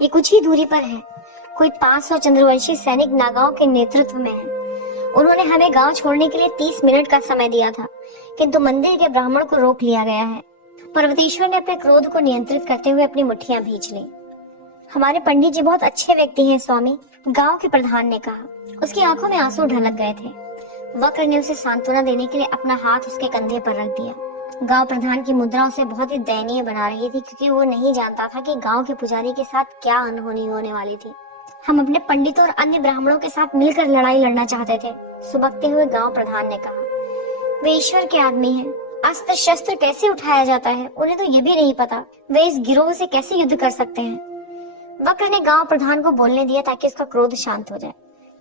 ये कुछ ही दूरी पर है। कोई 500 चंद्रवंशी सैनिक नागाओं के नेतृत्व में है। उन्होंने हमें गांव छोड़ने के लिए 30 मिनट का समय दिया था, किंतु मंदिर के ब्राह्मण को रोक लिया गया है। पर्वतेश्वर ने अपने क्रोध को नियंत्रित करते हुए अपनी मुट्ठियां भींच ली। हमारे पंडित जी बहुत अच्छे व्यक्ति हैं स्वामी, गांव के प्रधान ने कहा। उसकी आंखों में आंसू ढलक गए थे। वक्र ने उसे सांत्वना देने के लिए अपना हाथ उसके कंधे पर रख दिया। गांव प्रधान की मुद्रा उसे बहुत ही दयनीय बना रही थी, क्योंकि वो नहीं जानता था कि गांव के पुजारी के साथ क्या अनहोनी होने वाली थी। हम अपने पंडितों और अन्य ब्राह्मणों के साथ मिलकर लड़ाई लड़ना चाहते थे, सुबकते हुए गांव प्रधान ने कहा। वे ईश्वर के आदमी हैं। अस्त्र शस्त्र कैसे उठाया जाता है उन्हें तो ये भी नहीं पता। वे इस गिरोह से कैसे युद्ध कर सकते हैं। वक्र ने गांव प्रधान को बोलने दिया ताकि उसका क्रोध शांत हो जाए,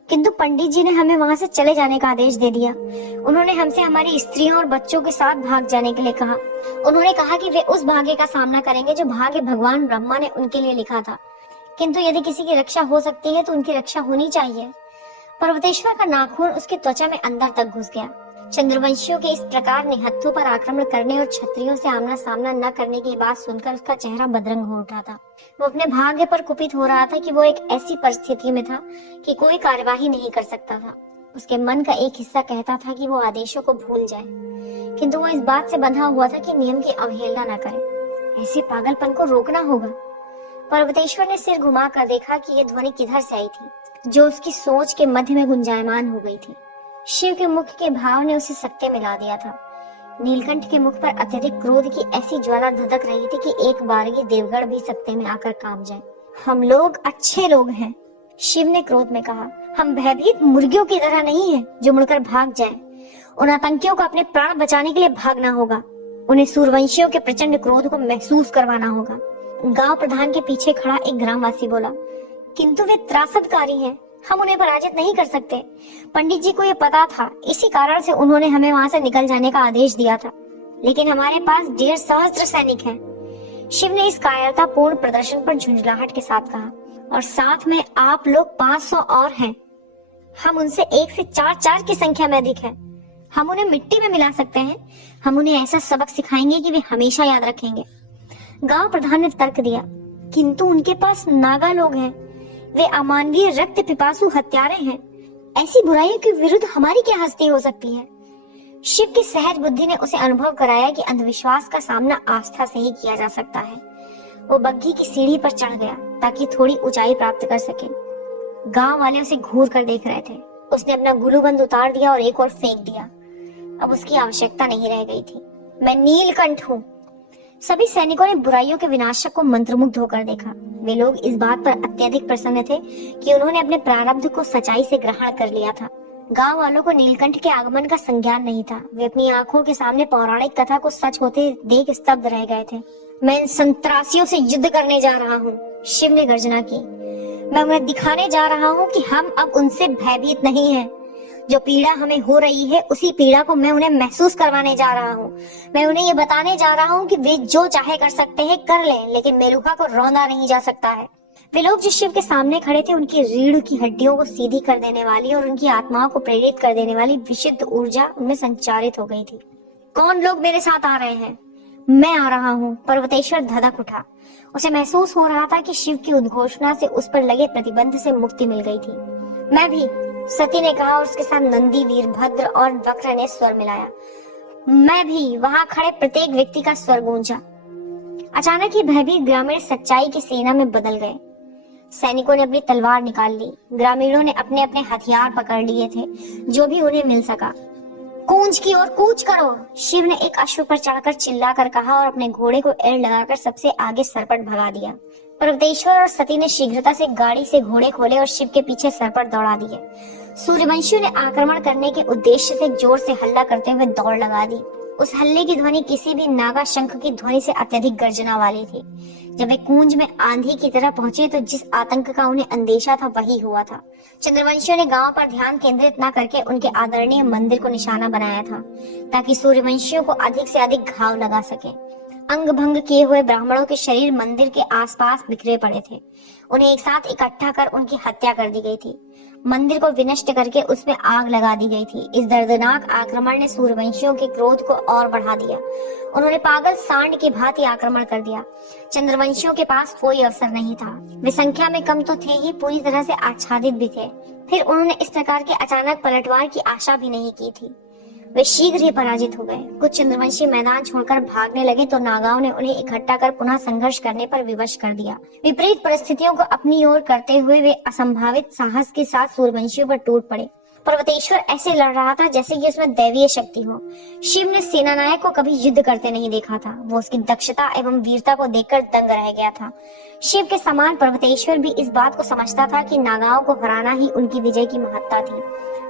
किंतु पंडित जी ने हमें वहां से चले जाने का आदेश दे दिया। उन्होंने हमसे हमारी स्त्रियों और बच्चों के साथ भाग जाने के लिए कहा। उन्होंने कहा कि वे उस भाग्य का सामना करेंगे जो भाग्य भगवान ब्रह्मा ने उनके लिए लिखा था, किंतु यदि किसी की रक्षा हो सकती है तो उनकी रक्षा होनी चाहिए। पर्वतेश्वर का नाखून उसकी त्वचा में अंदर तक घुस गया। चंद्रवंशियों के इस प्रकार निहत्थों पर आक्रमण करने और क्षत्रियों से आमना सामना न करने की बात सुनकर उसका चेहरा बदरंग हो उठा था। वो अपने भाग्य पर कुपित हो रहा था कि वो एक ऐसी परिस्थिति में था कि कोई कार्यवाही नहीं कर सकता था। उसके मन का एक हिस्सा कहता था कि वो आदेशों को भूल जाए, किंतु वो इस बात से बंधा हुआ था कि नियम की अवहेलना न करे। ऐसे पागलपन को रोकना होगा। पर्वतेश्वर ने सिर घुमा कर देखा कि यह ध्वनि किधर से आई थी, जो उसकी सोच के मध्य में गुंजायमान हो गई थी। शिव के मुख के भाव ने उसे सत्य मिला दिया था। नीलकंठ के मुख पर अत्यधिक क्रोध की ऐसी ज्वाला धधक रही थी कि एक बारगी देवगढ़ भी सत्य में आकर कांप जाए। हम लोग अच्छे लोग हैं, शिव ने क्रोध में कहा। हम भयभीत मुर्गियों की तरह नहीं हैं जो मुड़कर भाग जाएं। उन आतंकियों को अपने प्राण बचाने के लिए भागना होगा। उन्हें सूर्यवंशियों के प्रचंड क्रोध को महसूस करवाना होगा। गांव प्रधान के पीछे खड़ा एक ग्रामवासी बोला, किंतु वे त्रासदकारी हैं, हम उन्हें पराजित नहीं कर सकते। पंडित जी को ये पता था, इसी कारण से उन्होंने हमें वहां से निकल जाने का आदेश दिया था, लेकिन हमारे पास 1.5 सहस्त्र सैनिक हैं। शिव ने इस कायरतापूर्ण प्रदर्शन पर झुंझलाहट के साथ कहा, और साथ में आप लोग 500 और हैं। हम उनसे 1 से 4 की संख्या में अधिक है। हम उन्हें मिट्टी में मिला सकते हैं। हम उन्हें ऐसा सबक सिखाएंगे कि वे हमेशा याद रखेंगे। गांव प्रधान ने तर्क दिया, किंतु उनके पास नागा लोग हैं। वे अमानवीय रक्त पिपासु हत्यारे हैं। ऐसी बुराइयों के विरुद्ध हमारी क्या हस्ती हो सकती है। शिव की सहज बुद्धि ने उसे अनुभव कराया कि अंधविश्वास का सामना आस्था से ही किया जा सकता है। वो बग्घी की सीढ़ी पर चढ़ गया ताकि थोड़ी ऊंचाई प्राप्त कर सके। गांव वाले उसे घूर कर देख रहे थे। उसने अपना गुलूबंद उतार दिया और एक और फेंक दिया। अब उसकी आवश्यकता नहीं रह गई थी। मैं नीलकंठ हूँ। सभी सैनिकों ने बुराइयों के विनाशक को मंत्रमुग्ध होकर देखा। वे लोग इस बात पर अत्यधिक प्रसन्न थे कि उन्होंने अपने प्रारब्ध को सच्चाई से ग्रहण कर लिया था। गांव वालों को नीलकंठ के आगमन का संज्ञान नहीं था। वे अपनी आंखों के सामने पौराणिक कथा को सच होते देख स्तब्ध रह गए थे। मैं इन संतरासियों से युद्ध करने जा रहा हूँ, शिव ने गर्जना की। मैं उन्हें दिखाने जा रहा हूँ कि हम अब उनसे भयभीत नहीं हैं। जो पीड़ा हमें हो रही है उसी पीड़ा को मैं उन्हें महसूस करवाने जा रहा हूँ। मैं उन्हें ये बताने जा रहा हूँ कि वे जो चाहे कर सकते हैं कर लें, लेकिन मेरुका को रौंदा नहीं जा सकता है। वे लोग जो शिव के सामने खड़े थे, उनकी रीढ़ की हड्डियों को सीधी कर देने वाली और उनकी आत्माओं को प्रेरित कर देने वाली विशुद्ध ऊर्जा उनमें संचारित हो गई थी। कौन लोग मेरे साथ आ रहे हैं? मैं आ रहा हूँ। पर्वतेश्वर धधक उठा। उसे महसूस हो रहा था कि शिव की उद्घोषणा से उस पर लगे प्रतिबंध से मुक्ति मिल गई थी। मैं भी, सती ने कहा और उसके साथ नंदी, वीरभद्र और वक्र ने स्वर मिलाया। मैं भी। वहां खड़े प्रत्येक व्यक्ति का स्वर गूंजा। अचानक ही भयभीत ग्रामीण सच्चाई की सेना में बदल गए। सैनिकों ने अपनी तलवार निकाल ली। ग्रामीणों ने अपने अपने हथियार पकड़ लिए थे, जो भी उन्हें मिल सका। कूंज की ओर कूच करो, शिव ने एक अश्व पर चढ़कर चिल्लाकर कहा और अपने घोड़े को एड़ लगाकर सबसे आगे सरपट भगा दिया। पर्वतेश्वर और सती ने शीघ्रता से गाड़ी से घोड़े खोले और शिव के पीछे सरपट दौड़ा दिए। सूर्यवंशियों ने आक्रमण करने के उद्देश्य से जोर से हल्ला करते हुए दौड़ लगा दी। उस हल्ले की ध्वनि किसी भी नागा शंख की ध्वनि से अत्यधिक गर्जना वाली थी। जब वे कूंज में आंधी की तरह पहुंचे तो जिस आतंक का उन्हें अंदेशा था वही हुआ था। चंद्रवंशियों ने गांव पर ध्यान केंद्रित न करके उनके आदरणीय मंदिर को निशाना बनाया था, ताकि सूर्यवंशियों को अधिक से अधिक घाव लगा सके। अंग भंग किए हुए ब्राह्मणों के शरीर मंदिर के आसपास बिखरे पड़े थे। उन्हें एक साथ इकट्ठा कर उनकी हत्या कर दी गई थी। मंदिर को विनष्ट करके उसमें आग लगा दी गई थी। इस दर्दनाक आक्रमण ने सूर्यवंशियों के क्रोध को और बढ़ा दिया। उन्होंने पागल सांड की भांति आक्रमण कर दिया। चंद्रवंशियों के पास कोई अवसर नहीं था। वे संख्या में कम तो थे ही, पूरी तरह से आच्छादित भी थे। फिर उन्होंने इस प्रकार के अचानक पलटवार की आशा भी नहीं की थी। वे शीघ्र ही पराजित हो गए। कुछ चंद्रवंशी मैदान छोड़कर भागने लगे तो नागाओं ने उन्हें इकट्ठा कर पुनः संघर्ष करने पर विवश कर दिया। विपरीत परिस्थितियों को अपनी ओर करते हुए वे असंभावित साहस के साथ सूर्यवंशियों पर टूट पड़े। पर्वतेश्वर ऐसे लड़ रहा था जैसे कि उसमें दैवीय शक्ति हो। शिव ने सेनानायक को कभी युद्ध करते नहीं देखा था। वो उसकी दक्षता एवं वीरता को देखकर दंग रह गया था। शिव के समान पर्वतेश्वर भी इस बात को समझता था कि नागाओं को हराना ही उनकी विजय की महत्ता थी।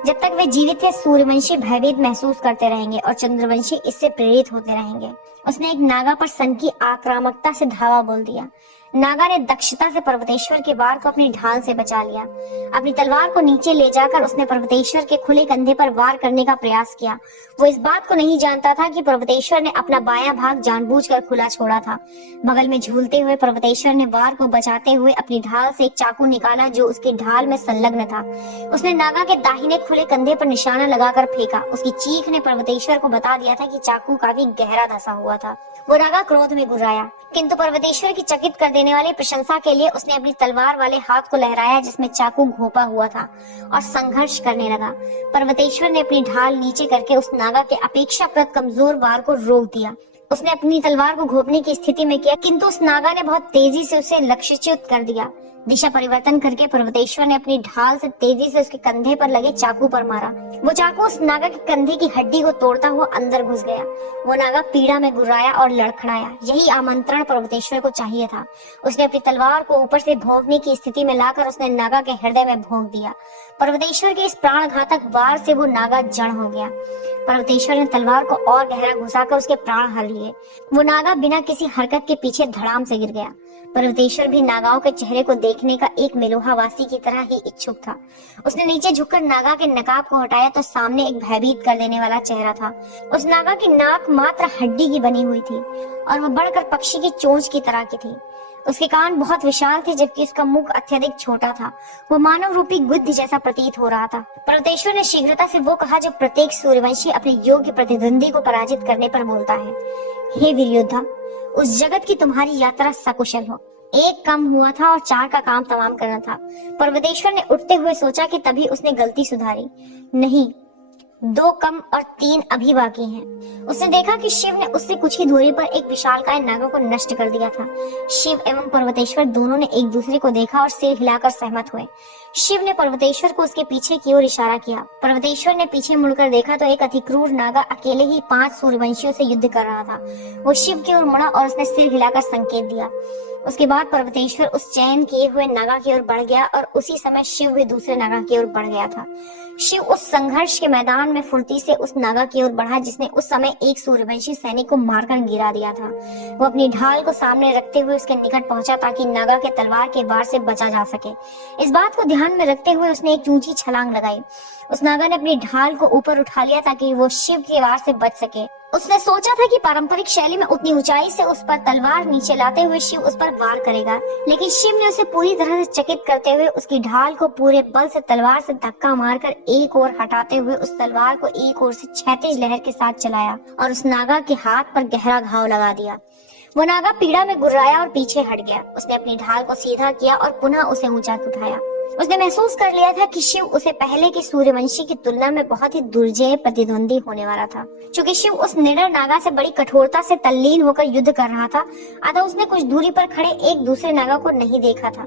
जब तक वे जीवित थे सूर्यवंशी भयभीत महसूस करते रहेंगे और चंद्रवंशी इससे प्रेरित होते रहेंगे। उसने एक नागा पर सन की आक्रामकता से धावा बोल दिया। नागा ने दक्षता से पर्वतेश्वर के वार को अपनी ढाल से बचा लिया। अपनी तलवार को नीचे ले जाकर उसने पर्वतेश्वर के खुले कंधे पर वार करने का प्रयास किया। वो इस बात को नहीं जानता था कि पर्वतेश्वर ने अपना बायां भाग जानबूझकर खुला छोड़ा था। बगल में झूलते हुए पर्वतेश्वर ने वार को बचाते हुए अपनी ढाल से एक चाकू निकाला जो उसकी ढाल में संलग्न था। उसने नागा के दाहिने खुले कंधे पर निशाना लगाकर फेंका। उसकी चीख ने पर्वतेश्वर को बता दिया था कि चाकू काफी गहरा धंसा हुआ था। वो नागा क्रोध में गुर्राया, किंतु पर्वतेश्वर की चकित कर देने वाली प्रशंसा के लिए उसने अपनी तलवार वाले हाथ को लहराया जिसमें चाकू घोपा हुआ था और संघर्ष करने लगा। पर्वतेश्वर ने अपनी ढाल नीचे करके उस नागा के अपेक्षाकृत कमजोर वार को रोक दिया। उसने अपनी तलवार को घोपने की स्थिति में किया, किंतु उस नागा ने बहुत तेजी से उसे लक्ष्यच्युत कर दिया। दिशा परिवर्तन करके पर्वतेश्वर ने अपनी ढाल से तेजी से उसके कंधे पर लगे चाकू पर मारा। वो चाकू उस नागा के कंधे की हड्डी को तोड़ता हुआ अंदर घुस गया। वो नागा पीड़ा में गुर्राया और लड़खड़ाया। यही आमंत्रण पर्वतेश्वर को चाहिए था। उसने अपनी तलवार को ऊपर से भोंकने की स्थिति में लाकर उसने नागा के हृदय में भोंक दिया। पर्वतेश्वर के इस प्राण घातक वार से वो नागा जड़ हो गया। पर्वतेश्वर ने तलवार को और गहरा घुसाकर उसके प्राण हर लिए। वो नागा बिना किसी हरकत के पीछे धड़ाम से गिर गया। पर्वतेश्वर भी नागाओं के चेहरे को देखने का एक मेलुहावासी की तरह ही इच्छुक था। उसने नीचे झुककर नागा के नकाब को हटाया तो सामने एक भयभीत कर देने वाला चेहरा था। उस नागा की नाक मात्र हड्डी की बनी हुई थी और वह बढ़कर पक्षी की चोंच की तरह की थी। उसके कान बहुत विशाल थे जबकि उसका मुख अत्यधिक छोटा था। वो मानव रूपी गुद्ध जैसा प्रतीत हो रहा था। पर्वतेश्वर ने शीघ्रता से वो कहा जो प्रत्येक सूर्यवंशी अपने योग्य प्रतिद्वंदी को पराजित करने पर बोलता है। हे वीर योद्धा, उस जगत की तुम्हारी यात्रा सकुशल हो। एक कम हुआ था और 4 का काम तमाम करना था। पर्वतेश्वर ने उठते हुए सोचा कि तभी उसने गलती सुधारी। नहीं, 2 कम और 3 अभी बाकी हैं। उसने देखा कि शिव ने उससे कुछ ही दूरी पर एक विशालकाय नागा को नष्ट कर दिया था। शिव एवं पर्वतेश्वर दोनों ने एक दूसरे को देखा और सिर हिलाकर सहमत हुए। शिव ने पर्वतेश्वर को उसके पीछे की ओर इशारा किया। पर्वतेश्वर ने पीछे मुड़कर देखा तो एक अतिक्रूर नागा अकेले ही 5 सूर्यवंशियों से युद्ध कर रहा था। वो शिव की ओर मुड़ा और उसने सिर हिलाकर संकेत दिया। उसके बाद पर्वतेश्वर उस चयन किए हुए नागा की ओर बढ़ गया और उसी समय शिव भी दूसरे नागा की ओर बढ़ गया था। शिव उस संघर्ष के मैदान में फुर्ती से उस नागा की ओर बढ़ा जिसने उस समय एक सूर्यवंशी सैनिक को मारकर गिरा दिया था। वो अपनी ढाल को सामने रखते हुए उसके निकट पहुंचा ताकि नागा के तलवार के वार से बचा जा सके। इस बात को ध्यान में रखते हुए उसने एक ऊंची छलांग लगाई। उस नागा ने अपनी ढाल को ऊपर उठा लिया ताकि वो शिव के वार से बच सके। उसने सोचा था कि पारंपरिक शैली में उतनी ऊंचाई से उस पर तलवार नीचे लाते हुए शिव उस पर वार करेगा, लेकिन शिव ने उसे पूरी तरह से चकित करते हुए उसकी ढाल को पूरे बल से तलवार से धक्का मारकर एक ओर हटाते हुए उस तलवार को एक ओर से क्षैतिज लहर के साथ चलाया और उस नागा के हाथ पर गहरा घाव लगा दिया। वो नागा पीड़ा में गुर्राया और पीछे हट गया। उसने अपनी ढाल को सीधा किया और पुनः उसे ऊंचा उठाया। उसने महसूस कर लिया था कि शिव उसे पहले के सूर्यवंशी की तुलना में बहुत ही दुर्जय प्रतिद्वंदी होने वाला था। चूंकि शिव उस निडर नागा से बड़ी कठोरता से तल्लीन होकर युद्ध कर रहा था, अतः उसने कुछ दूरी पर खड़े एक दूसरे नागा को नहीं देखा था।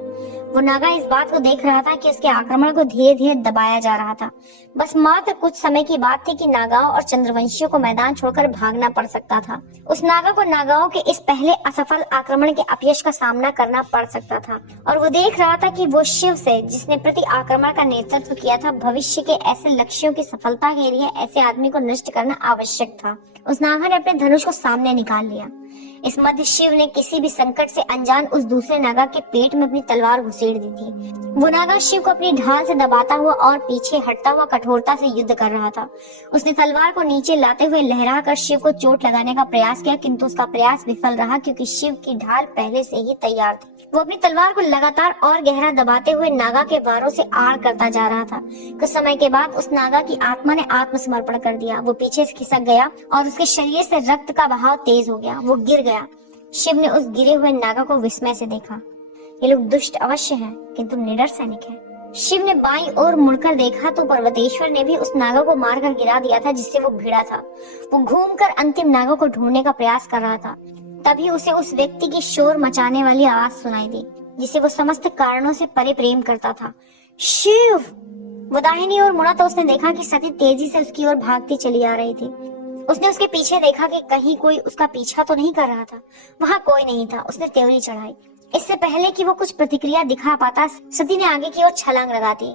वो नागा इस बात को देख रहा था कि उसके आक्रमण को धीरे धीरे दबाया जा रहा था। बस मात्र कुछ समय की बात थी कि नागाओं और चंद्रवंशियों को मैदान छोड़कर भागना पड़ सकता था। उस नागा को नागाओं के इस पहले असफल आक्रमण के अपयश का सामना करना पड़ सकता था और वो देख रहा था कि वो शिव से, जिसने प्रति आक्रमण का नेतृत्व किया था, भविष्य के ऐसे लक्ष्यों की सफलता के लिए ऐसे आदमी को नष्ट करना आवश्यक था। उस नागा ने अपने धनुष को सामने निकाल लिया। इस मध्य शिव ने किसी भी संकट से अनजान उस दूसरे नागा के पेट में अपनी तलवार घुसेड़ दी थी। वो नागा शिव को अपनी ढाल से दबाता हुआ और पीछे हटता हुआ कठोरता से युद्ध कर रहा था। उसने तलवार को नीचे लाते हुए लहरा कर शिव को चोट लगाने का प्रयास किया, किंतु उसका प्रयास विफल रहा क्योंकि शिव की ढाल पहले से ही तैयार थी। वो अपनी तलवार को लगातार और गहरा दबाते हुए नागा के वारों से आड़ करता जा रहा था। कुछ समय के बाद उस नागा की आत्मा ने आत्मसमर्पण कर दिया। वो पीछे खिसक गया और उसके शरीर से रक्त का बहाव तेज हो गया। वो गिर गया। शिव ने उस गिरे हुए नागा को विस्मय से देखा। ये लोग दुष्ट अवश्य हैं, किंतु निडर सैनिक हैं। शिव ने बाईं ओर मुड़कर देखा तो पर्वतेश्वर ने भी उस नागा को मारकर गिरा दिया था जिससे वो भिड़ा था। वो घूमकर अंतिम नागा को ढूंढने का प्रयास कर रहा था। तभी उसे उस व्यक्ति की शोर मचाने वाली आवाज सुनाई दी जिसे वो समस्त कारणों से परे प्रेम करता था। शिव! वो दाहिनी ओर मुड़ा तो उसने देखा कि सती तेजी से उसकी ओर भागती चली आ रही थी। उसने उसके पीछे देखा कि कहीं कोई उसका पीछा तो नहीं कर रहा था। वहाँ कोई नहीं था। उसने त्योरी चढ़ाई। इससे पहले कि वो कुछ प्रतिक्रिया दिखा पाता, सती ने आगे की ओर छलांग लगा दी।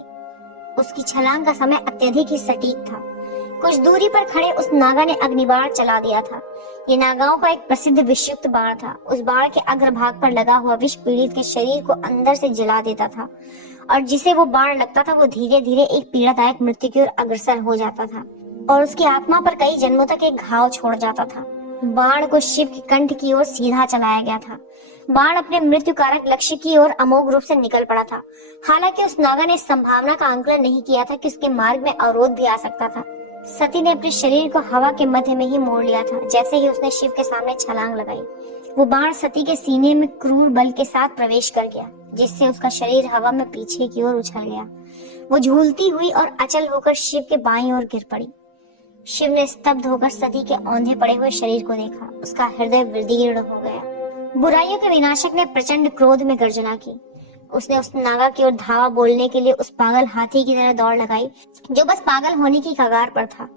उसकी छलांग का समय अत्यधिक ही सटीक था। कुछ दूरी पर खड़े उस नागा ने अग्निबाण चला दिया था। ये नागाओं का एक प्रसिद्ध विषयुक्त बाण था। उस बाण के अग्रभाग पर लगा हुआ विष पीड़ित के शरीर को अंदर से जला देता था और जिसे वो बाण लगता था वो धीरे धीरे एक पीड़ादायक मृत्यु की ओर अग्रसर हो जाता था और उसकी आत्मा पर कई जन्मों तक एक घाव छोड़ जाता था। बाण को शिव के कंठ की ओर सीधा चलाया गया था। बाण अपने मृत्यु कारक लक्ष्य की ओर अमोघ रूप से निकल पड़ा था। हालांकि उस नागा ने इस संभावना का आंकलन नहीं किया था कि उसके मार्ग में अवरोध भी आ सकता था। सती ने अपने शरीर को हवा के मध्य में ही मोड़ लिया था जैसे ही उसने शिव के सामने छलांग लगाई। वो बाण सती के सीने में क्रूर बल के साथ प्रवेश कर गया जिससे उसका शरीर हवा में पीछे की ओर उछल गया। वो झूलती हुई और अचल होकर शिव के बाईं ओर गिर पड़ी। शिव ने स्तब्ध होकर सती के औंधे पड़े हुए शरीर को देखा। उसका हृदय विदीर्ण हो गया। बुराइयों के विनाशक ने प्रचंड क्रोध में गर्जना की। उसने उस नागा की ओर धावा बोलने के लिए उस पागल हाथी की तरह दौड़ लगाई जो बस पागल होने की कगार पर था।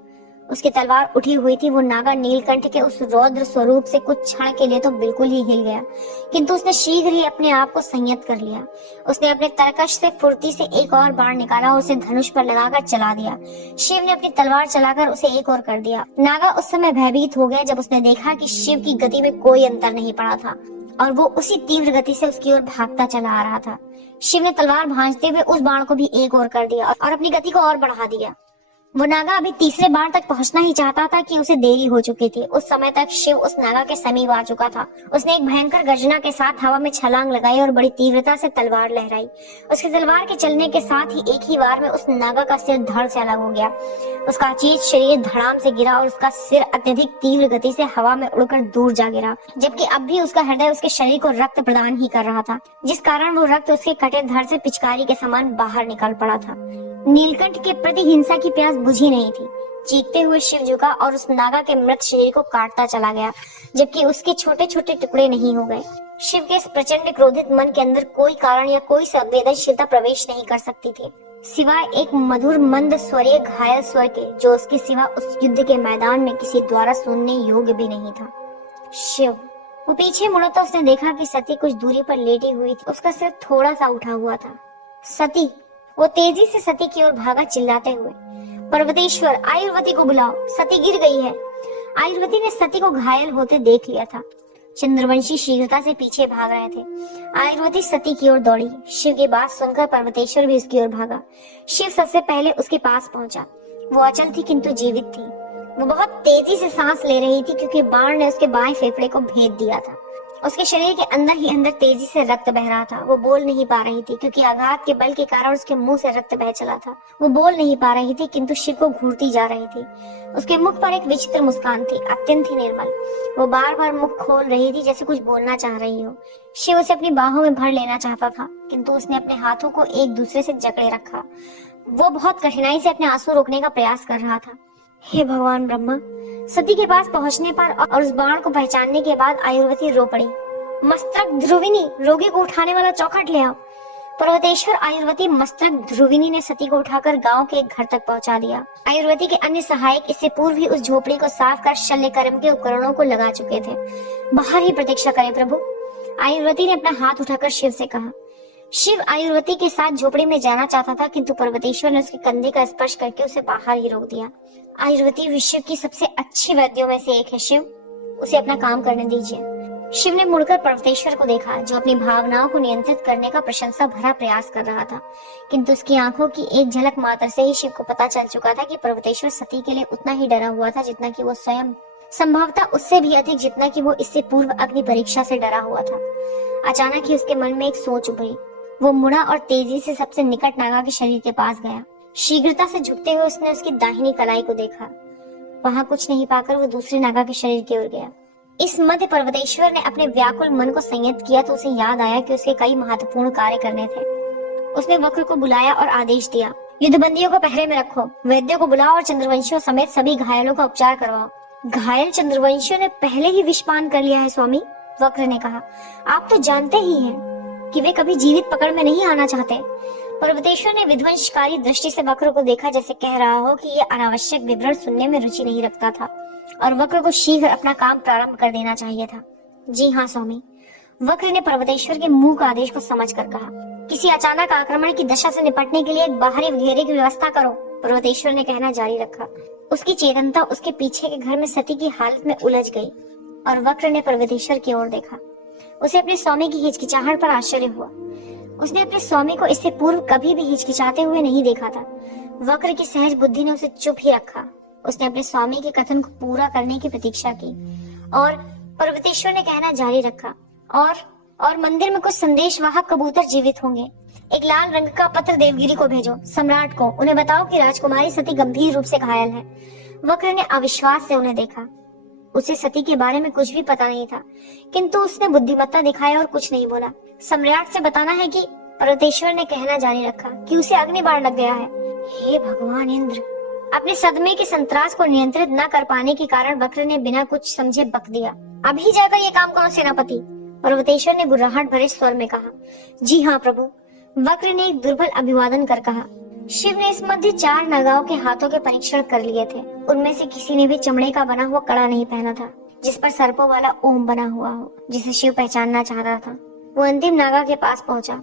उसकी तलवार उठी हुई थी। वो नागा नीलकंठ के उस रौद्र स्वरूप से कुछ क्षण के लिए तो बिल्कुल ही हिल गया, किंतु उसने शीघ्र ही अपने आप को संयत कर लिया। उसने अपने तरकश से फुर्ती से एक और बाण निकाला और उसे धनुष पर लगाकर चला दिया। शिव ने अपनी तलवार चलाकर उसे एक और कर दिया। नागा उस समय भयभीत हो गया जब उसने देखा कि शिव की गति में कोई अंतर नहीं पड़ा था और वो उसी तीव्र गति से उसकी ओर भागता चला आ रहा था। शिव ने तलवार भांजते हुए उस बाण को भी एक और कर दिया और अपनी गति को और बढ़ा दिया। वो नागा अभी तीसरे बाण तक पहुंचना ही चाहता था कि उसे देरी हो चुकी थी। उस समय तक शिव उस नागा के समीप आ चुका था। उसने एक भयंकर गर्जना के साथ हवा में छलांग लगाई और बड़ी तीव्रता से तलवार लहराई। उसकी तलवार के चलने के साथ ही एक ही बार में उस नागा का सिर धड़ से अलग हो गया। उसका अचेत शरीर धड़ाम से गिरा और उसका सिर अत्यधिक तीव्र गति से हवा में उड़कर दूर जा गिरा, जबकि अब भी उसका हृदय उसके शरीर को रक्त प्रदान ही कर रहा था, जिस कारण वो रक्त उसके कटे धड़ से पिचकारी के समान बाहर निकल पड़ा था। नीलकंठ के प्रति हिंसा की प्यास बुझी नहीं थी। चीखते हुए शिव झुका और उस नागा के मृत शरीर को काटता चला गया, जबकि उसके छोटे छोटे टुकड़े नहीं हो गए। शिव के इस प्रचंड क्रोधित मन के अंदर कोई कारण या कोई संवेदनशीलता प्रवेश नहीं कर सकती थी, सिवाय एक मधुर मंद स्वरीय घायल स्वर के, जो उसके सिवा उस युद्ध के मैदान में किसी द्वारा सुनने योग्य भी नहीं था। शिव! वो पीछे मुड़ा तो उसने देखा कि सती कुछ दूरी पर लेटी हुई थी। उसका सिर थोड़ा सा उठा हुआ था। सती! वो तेजी से सती की ओर भागा चिल्लाते हुए, पर्वतेश्वर, आयुर्वती को बुलाओ, सती गिर गई है। आयुर्वती ने सती को घायल होते देख लिया था। चंद्रवंशी शीघ्रता से पीछे भाग रहे थे। आयुर्वती सती की ओर दौड़ी। शिव की बात सुनकर पर्वतेश्वर भी उसकी ओर भागा। शिव सबसे पहले उसके पास पहुंचा। वो अचल थी किंतु जीवित थी। वो बहुत तेजी से सांस ले रही थी क्योंकि बाण ने उसके बाएं फेफड़े को भेद दिया था। उसके शरीर के अंदर ही अंदर तेजी से रक्त बह रहा था। वो बोल नहीं पा रही थी क्योंकि आघात के बल के कारण उसके मुंह से रक्त बह चला था। वो बोल नहीं पा रही थी किंतु शिव को घूरती जा रही थी। उसके मुख पर एक विचित्र मुस्कान थी, अत्यंत ही निर्मल। वो बार बार मुख खोल रही थी जैसे कुछ बोलना चाह रही हो। शिव उसे अपनी बाहों में भर लेना चाहता था किंतु उसने अपने हाथों को एक दूसरे से जकड़े रखा। वो बहुत कठिनाई से अपने आंसू रोकने का प्रयास कर रहा था। हे भगवान ब्रह्मा! सती के पास पहुंचने पर और उस बाण को पहचानने के बाद आयुर्वती रो पड़ी। मस्तक ध्रुविनी, रोगी को उठाने वाला चौखट ले आओ। पर्वतेश्वर, आयुर्वती मस्तक ध्रुविनी ने सती को उठाकर गांव के एक घर तक पहुंचा दिया। आयुर्वती के अन्य सहायक इससे पूर्व ही उस झोपड़ी को साफ कर शल्य कर्म के उपकरणों को लगा चुके थे। बाहर ही प्रतीक्षा करें प्रभु। आयुर्वती ने अपना हाथ उठाकर शिव से कहा। शिव आयुर्वती के साथ झोपड़ी में जाना चाहता था किंतु पर्वतेश्वर ने उसके कंधे का स्पर्श करके उसे बाहर ही रोक दिया। आयुर्वती विश्व की सबसे अच्छी वैद्यों में से एक है शिव, उसे अपना काम करने दीजिए। शिव ने मुड़कर पर्वतेश्वर को देखा, जो अपनी भावनाओं को नियंत्रित करने का प्रशंसा भरा प्रयास कर रहा था, किंतु उसकी आंखों की एक झलक मात्र से ही शिव को पता चल चुका था कि पर्वतेश्वर सती के लिए उतना ही डरा हुआ था जितना कि वो स्वयं, संभवतः उससे भी अधिक जितना कि वो इससे पूर्व अग्नि परीक्षा से डरा हुआ था। अचानक ही उसके मन में एक सोच उभरी। वो मुड़ा और तेजी से सबसे निकट नागा के शरीर के पास गया। शीघ्रता से झुकते हुए उसने उसकी दाहिनी कलाई को देखा। वहां कुछ नहीं पाकर वो दूसरे नागा के शरीर की ओर गया। इस मध्य पर्वतेश्वर ने अपने व्याकुल मन को संयत किया तो उसे याद आया कि उसके कई महत्वपूर्ण कार्य करने थे। उसने वक्र को बुलाया और आदेश दिया, युद्धबंदियों को पहरे में रखो, वैद्यों को बुलाओ और चंद्रवंशियों समेत सभी घायलों का उपचार करवाओ। घायल चंद्रवंशियों ने पहले ही विषपान कर लिया है स्वामी, वक्र ने कहा। आप तो जानते ही हैं कि वे कभी जीवित पकड़ में नहीं आना चाहते। पर्वतेश्वर ने विध्वंसकारी दृष्टि से वक्र को देखा, जैसे कह रहा हो कि ये अनावश्यक विवरण सुनने में रुचि नहीं रखता था और वक्र को शीघ्र अपना काम प्रारंभ कर देना चाहिए था। जी हाँ स्वामी, वक्र ने पर्वतेश्वर के मुंह का आदेश को समझकर कहा। किसी अचानक आक्रमण की दशा से निपटने के लिए एक बाहरी घेरे की व्यवस्था करो, पर्वतेश्वर ने कहना जारी रखा। उसकी चेतनता उसके पीछे के घर में सती की हालत में उलझ गई और वक्र ने पर्वतेश्वर की ओर देखा। उसे अपने स्वामी की हिचकिचाहट पर आश्चर्य हुआ। उसने अपने स्वामी को इससे पूर्व कभी भी हिचकिचाते हुए नहीं देखा था। वक्र की सहज बुद्धि ने उसे चुप ही रखा। उसने अपने स्वामी के कथन को पूरा करने की प्रतीक्षा की और पर्वतेश्वर ने कहना जारी रखा, और मंदिर में कुछ संदेश वाहक कबूतर जीवित होंगे। एक लाल रंग का पत्र देवगिरी को भेजो, सम्राट को। उन्हें बताओ कि राजकुमारी सती गंभीर रूप से घायल है। वक्र ने अविश्वास से उन्हें देखा। उसे सती के बारे में कुछ भी पता नहीं था, किंतु उसने बुद्धिमत्ता दिखाया और कुछ नहीं बोला। सम्राट से बताना है कि, पर्वतेश्वर ने कहना जारी रखा, कि उसे अग्निबाण लग गया है। हे भगवान इंद्र! अपने सदमे के संतरास को नियंत्रित न कर पाने के कारण वक्र ने बिना कुछ समझे बक दिया। अभी जाकर ये काम करो सेनापति, पर्वतेश्वर ने गुर्राहट भरे स्वर में कहा। जी हाँ प्रभु, वक्र ने एक दुर्बल अभिवादन कर कहा। शिव ने इस मध्य 4 नागाओं के हाथों के परीक्षण कर लिए थे। उनमें से किसी ने भी चमड़े का बना हुआ कड़ा नहीं पहना था जिस पर सर्पों वाला ओम बना हुआ हो, जिसे शिव पहचानना चाह रहा था। वो अंतिम नागा के पास पहुंचा,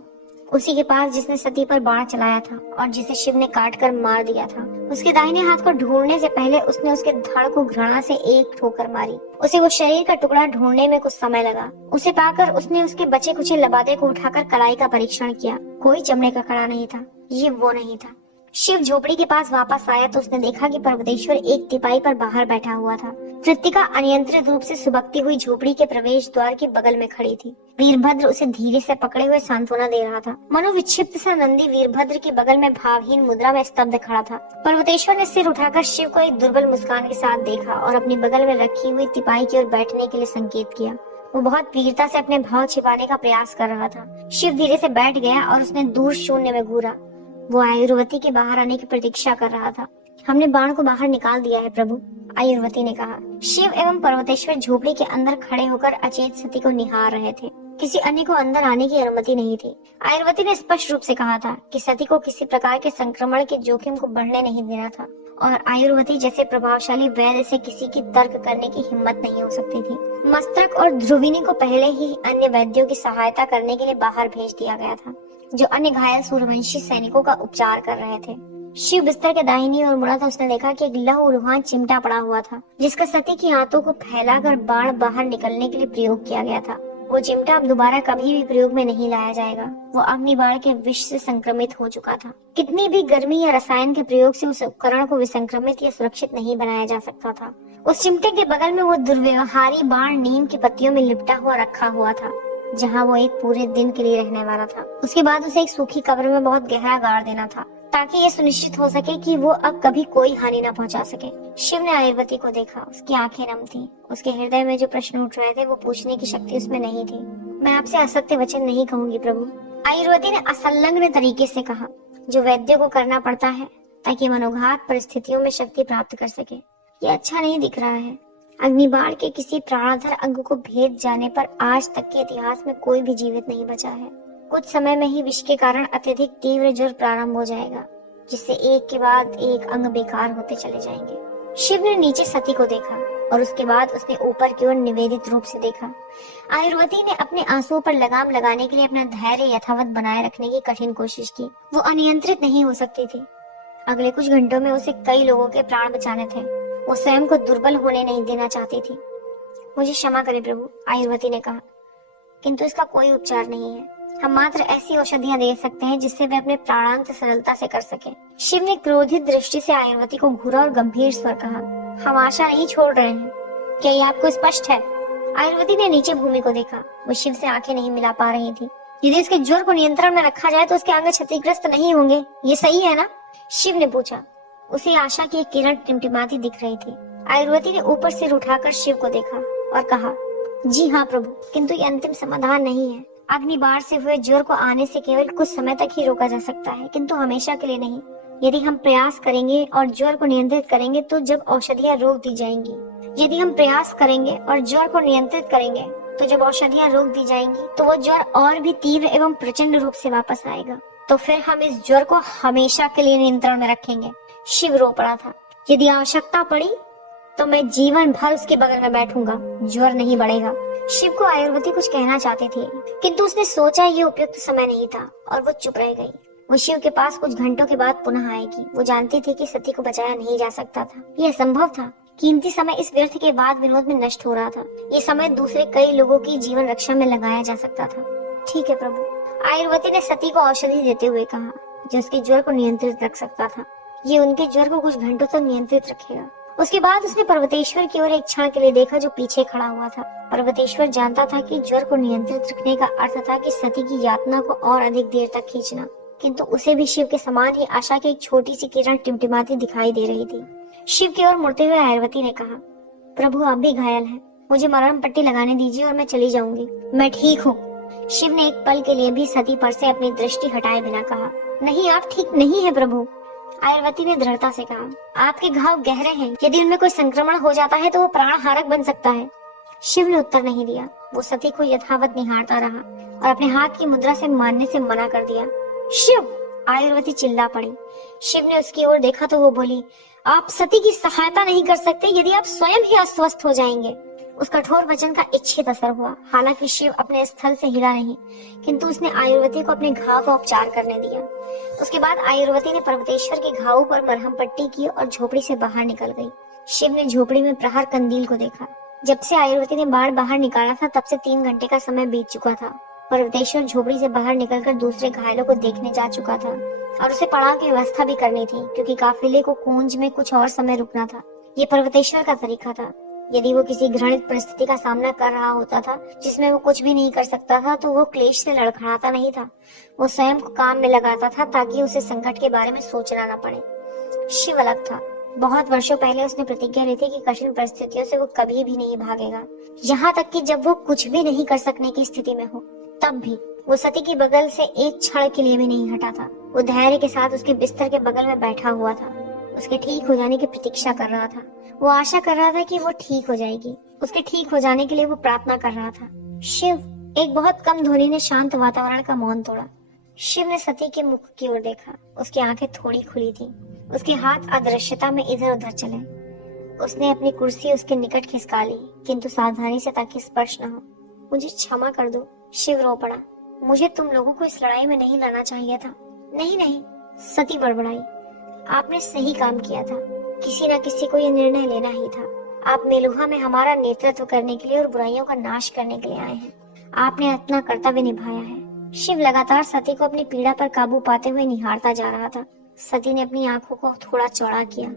उसी के पास जिसने सती पर बाण चलाया था और जिसे शिव ने काट कर मार दिया था। उसके दाहिने हाथ को ढूंढने से पहले उसने उसके धड़ को घृणा से एक ठोकर मारी। उसे वो शरीर का टुकड़ा ढूंढने में कुछ समय लगा। उसे पाकर उसने उसके बचे कुचे लबादे को उठाकर कलाई का परीक्षण किया। कोई चमड़े का कड़ा नहीं था। ये वो नहीं था। शिव झोपड़ी के पास वापस आया तो उसने देखा कि पर्वतेश्वर एक तिपाई पर बाहर बैठा हुआ था। कृतिका अनियंत्रित रूप से सुबकती हुई झोपड़ी के प्रवेश द्वार के बगल में खड़ी थी। वीरभद्र उसे धीरे से पकड़े हुए सांत्वना दे रहा था। मनोविक्षिप्त सा नंदी वीरभद्र के बगल में भावहीन मुद्रा में स्तब्ध खड़ा था। पर्वतेश्वर ने सिर उठाकर शिव को एक दुर्बल मुस्कान के साथ देखा और अपनी बगल में रखी हुई तिपाई की ओर बैठने के लिए संकेत किया। वो बहुत वीरता से अपने भाव छिपाने का प्रयास कर रहा था। शिव धीरे से बैठ गया और उसने दूर शून्य में घूरा। वो आयुर्वती के बाहर आने की प्रतीक्षा कर रहा था। हमने बाण को बाहर निकाल दिया है प्रभु, आयुर्वती ने कहा। शिव एवं पर्वतेश्वर झोपड़ी के अंदर खड़े होकर अचेत सती को निहार रहे थे। किसी अन्य को अंदर आने की अनुमति नहीं थी। आयुर्वती ने स्पष्ट रूप से कहा था कि सती को किसी प्रकार के संक्रमण के जोखिम को बढ़ने नहीं देना था और आयुर्वती जैसे प्रभावशाली वैद्य से किसी की तर्क करने की हिम्मत नहीं हो सकती थी। मस्तक और ध्रुविनी को पहले ही अन्य वैद्यों की सहायता करने के लिए बाहर भेज दिया गया था, जो अन्य घायल सूर्यवंशी सैनिकों का उपचार कर रहे थे। शिव बिस्तर के दाहिनी ओर मुड़ा था। उसने देखा कि एक लहूलुहान चिमटा पड़ा हुआ था, जिसका सती की आंतों को फैलाकर बाण बाहर निकलने के लिए प्रयोग किया गया था। वो चिमटा अब दोबारा कभी भी प्रयोग में नहीं लाया जाएगा। वो अग्निबाण के विष से संक्रमित हो चुका था। कितनी भी गर्मी या रसायन के प्रयोग से उस उपकरण को विसंक्रमित या सुरक्षित नहीं बनाया जा सकता था। उस चिमटे के बगल में वो दुर्व्यवहारी बाण नीम की पत्तियों में लिपटा हुआ रखा हुआ था, जहाँ वो एक पूरे दिन के लिए रहने वाला था। उसके बाद उसे एक सूखी कब्र में बहुत गहरा गाड़ देना था, ताकि ये सुनिश्चित हो सके कि वो अब कभी कोई हानि न पहुंचा सके। शिव ने आयुर्वती को देखा। उसकी आंखें नम थीं। उसके हृदय में जो प्रश्न उठ रहे थे वो पूछने की शक्ति उसमें नहीं थी। मैं आपसे असत्य वचन नहीं कहूंगी प्रभु, आयुर्वती ने असंलग्न तरीके से कहा, जो वैद्य को करना पड़ता है ताकि मनोघात परिस्थितियों में शक्ति प्राप्त कर सके। ये अच्छा नहीं दिख रहा है। अग्निबाण के किसी प्राणधर अंग को भेद जाने पर आज तक के इतिहास में कोई भी जीवित नहीं बचा है। कुछ समय में ही विष के कारण अत्यधिक तीव्र ज्वर प्रारंभ हो जाएगा, जिससे एक के बाद एक अंग बेकार होते चले जाएंगे। शिव ने नीचे सती को देखा और उसके बाद उसने ऊपर की ओर निवेदित रूप से देखा। आयुर्वती ने अपने आंसुओं पर लगाम लगाने के लिए अपना धैर्य यथावत बनाए रखने की कठिन कोशिश की। वो अनियंत्रित नहीं हो सकती थी। अगले कुछ घंटों में उसे कई लोगों के प्राण बचाने थे। वो स्वयं को दुर्बल होने नहीं देना चाहती थी। मुझे क्षमा करें प्रभु, आयुर्वती ने कहा, किंतु इसका कोई उपचार नहीं है। हम मात्र ऐसी औषधियां दे सकते हैं जिससे वे अपने प्राणांत सरलता से कर सके। शिव ने क्रोधित दृष्टि से आयुर्वती को घूरा और गंभीर स्वर कहा, हम आशा नहीं छोड़ रहे हैं, क्या ये आपको स्पष्ट है? आयुर्वती ने नीचे भूमि को देखा। वो शिव से आंखें नहीं मिला पा रही थी। यदि उसके ज्वर को नियंत्रण में रखा जाए तो उसके अंग क्षतिग्रस्त नहीं होंगे, ये सही है ना? शिव ने पूछा। उसे आशा की एक किरण टिमटिमाती दिख रही थी। आयुर्वती ने ऊपर सिर उठाकर शिव को देखा और कहा, जी हाँ प्रभु, किंतु ये अंतिम समाधान नहीं है। अग्निबाण से हुए ज्वर को आने से केवल कुछ समय तक ही रोका जा सकता है, किंतु हमेशा के लिए नहीं। यदि हम प्रयास करेंगे और ज्वर को नियंत्रित करेंगे तो जब औषधियां रोक दी जाएंगी, यदि हम प्रयास करेंगे और ज्वर को नियंत्रित करेंगे तो जब औषधियां रोक दी जाएंगी तो वो ज्वर और भी तीव्र एवं प्रचंड रूप से वापस आएगा। तो फिर हम इस ज्वर को हमेशा के लिए नियंत्रण में रखेंगे। शिव रो पड़ा था। यदि आवश्यकता पड़ी तो मैं जीवन भर उसके बगल में बैठूंगा, ज्वर नहीं बढ़ेगा। शिव को आयुर्वती कुछ कहना चाहते थे, किंतु उसने सोचा ये उपयुक्त समय नहीं था और वो चुप रह गई। वो शिव के पास कुछ घंटों के बाद पुनः आएगी। वो जानती थी कि सती को बचाया नहीं जा सकता था, यह संभव था। कीमती समय इस व्यर्थ के बाद विनोद में नष्ट हो रहा था। ये समय दूसरे कई लोगों की जीवन रक्षा में लगाया जा सकता था। ठीक है प्रभु, आयुर्वती ने सती को औषधि देते हुए कहा, जो उसके ज्वर को नियंत्रित रख सकता था। ये उनके ज्वर को कुछ घंटों तक नियंत्रित रखेगा। उसके बाद उसने पर्वतेश्वर की ओर एक क्षण के लिए देखा, जो पीछे खड़ा हुआ था। पर्वतेश्वर जानता था कि ज्वर को नियंत्रित रखने का अर्थ था कि सती की यातना को और अधिक देर तक खींचना, किंतु उसे भी शिव के समान ही आशा की एक छोटी सी किरण टिमटिमाती दिखाई दे रही थी। शिव की ओर मुड़ते हुए आयुर्वती ने कहा, प्रभु आप भी घायल हैं, मुझे मरहम पट्टी लगाने दीजिए और मैं चली जाऊंगी। मैं ठीक हूँ। शिव ने एक पल के लिए भी सती पर से अपनी दृष्टि हटाए बिना कहा, नहीं आप ठीक नहीं है प्रभु। आयुर्वती ने दृढ़ता से कहा, आपके घाव गहरे हैं, यदि उनमें कोई संक्रमण हो जाता है तो वो प्राण हारक बन सकता है। शिव ने उत्तर नहीं दिया। वो सती को यथावत निहारता रहा और अपने हाथ की मुद्रा से मानने से मना कर दिया। शिव! आयुर्वती चिल्ला पड़ी। शिव ने उसकी ओर देखा तो वो बोली, आप सती की सहायता नहीं कर सकते यदि आप स्वयं ही अस्वस्थ हो जाएंगे। उस कठोर वचन का इच्छित असर हुआ। हालांकि शिव अपने स्थल से हिला नहीं, किंतु उसने आयुर्वती को अपने घाव का उपचार करने दिया। उसके बाद आयुर्वती ने पर्वतेश्वर के घावों पर मरहम पट्टी की और झोपड़ी से बाहर निकल गई। शिव ने झोपड़ी में प्रहर कंदील को देखा। जब से आयुर्वती ने बाढ़ बाहर निकाला था तब से 3 घंटे का समय बीत चुका था। पर्वतेश्वर झोपड़ी से बाहर निकलकर दूसरे घायलों को देखने जा चुका था और उसे पड़ाव की व्यवस्था भी करनी थी, क्योंकि काफिले को कुंज में कुछ और समय रुकना था। ये पर्वतेश्वर का तरीका था। यदि वो किसी घृणित परिस्थिति का सामना कर रहा होता था जिसमें वो कुछ भी नहीं कर सकता था, तो वो क्लेश से लड़खड़ाता नहीं था। वो स्वयं को काम में लगाता था ताकि उसे संकट के बारे में सोचना न पड़े। शिव अलग था। बहुत वर्षों पहले उसने प्रतिज्ञा ली थी कि कठिन परिस्थितियों से वो कभी भी नहीं भागेगा, यहाँ तक कि जब वो कुछ भी नहीं कर सकने की स्थिति में हो तब भी। वो सती के बगल से एक क्षण के लिए भी नहीं हटा था। वो धैर्य के साथ उसके बिस्तर के बगल में बैठा हुआ था, उसके ठीक हो जाने की प्रतीक्षा कर रहा था। वो आशा कर रहा था कि वो ठीक हो जाएगी। उसके ठीक हो जाने के लिए वो प्रार्थना कर रहा था। शिव! एक बहुत कम ध्वनि ने शांत वातावरण का मौन तोड़ा। शिव ने सती के मुख की ओर देखा। उसकी आंखें थोड़ी खुली थी। उसके हाथ अदृश्यता में इधर उधर चले। उसने अपनी कुर्सी उसके निकट खिसका ली, किंतु सावधानी से ताकि स्पर्श न हो। मुझे क्षमा कर दो। शिव रो पड़ा। मुझे तुम लोगों को इस लड़ाई में नहीं लाना चाहिए था। नहीं नहीं, सती बड़बड़ाई। आपने सही काम किया था। किसी न किसी को यह निर्णय लेना ही था। आप मेलुहा में हमारा नेतृत्व करने के लिए और बुराइयों का नाश करने के लिए आए हैं। आपने अपना कर्तव्य निभाया है। शिव लगातार सती को अपनी पीड़ा पर काबू पाते हुए निहारता जा रहा था। सती ने अपनी आंखों को थोड़ा चौड़ा किया।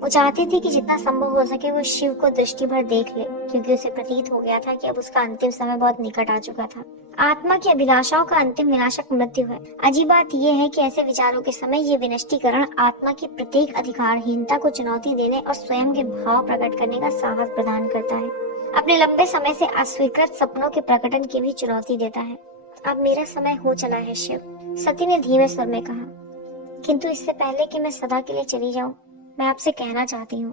वो चाहती थी कि जितना संभव हो सके वो शिव को दृष्टि भर देख ले, क्योंकि उसे प्रतीत हो गया था कि अब उसका अंतिम समय बहुत निकट आ चुका था। आत्मा की अभिलाषाओं का अंतिम विनाशक मृत्यु है। अजीब बात यह है कि ऐसे विचारों के समय ये विनष्टीकरण आत्मा की प्रत्येक अधिकारहीनता को चुनौती देने और स्वयं के भाव प्रकट करने का साहस प्रदान करता है। अपने लंबे समय से अस्वीकृत सपनों के प्रकटन की भी चुनौती देता है। अब मेरा समय हो चला है शिव, सती ने धीमे स्वर में कहा। किंतु इससे पहले कि मैं सदा के लिए चली जाऊं, मैं आपसे कहना चाहती हूँ,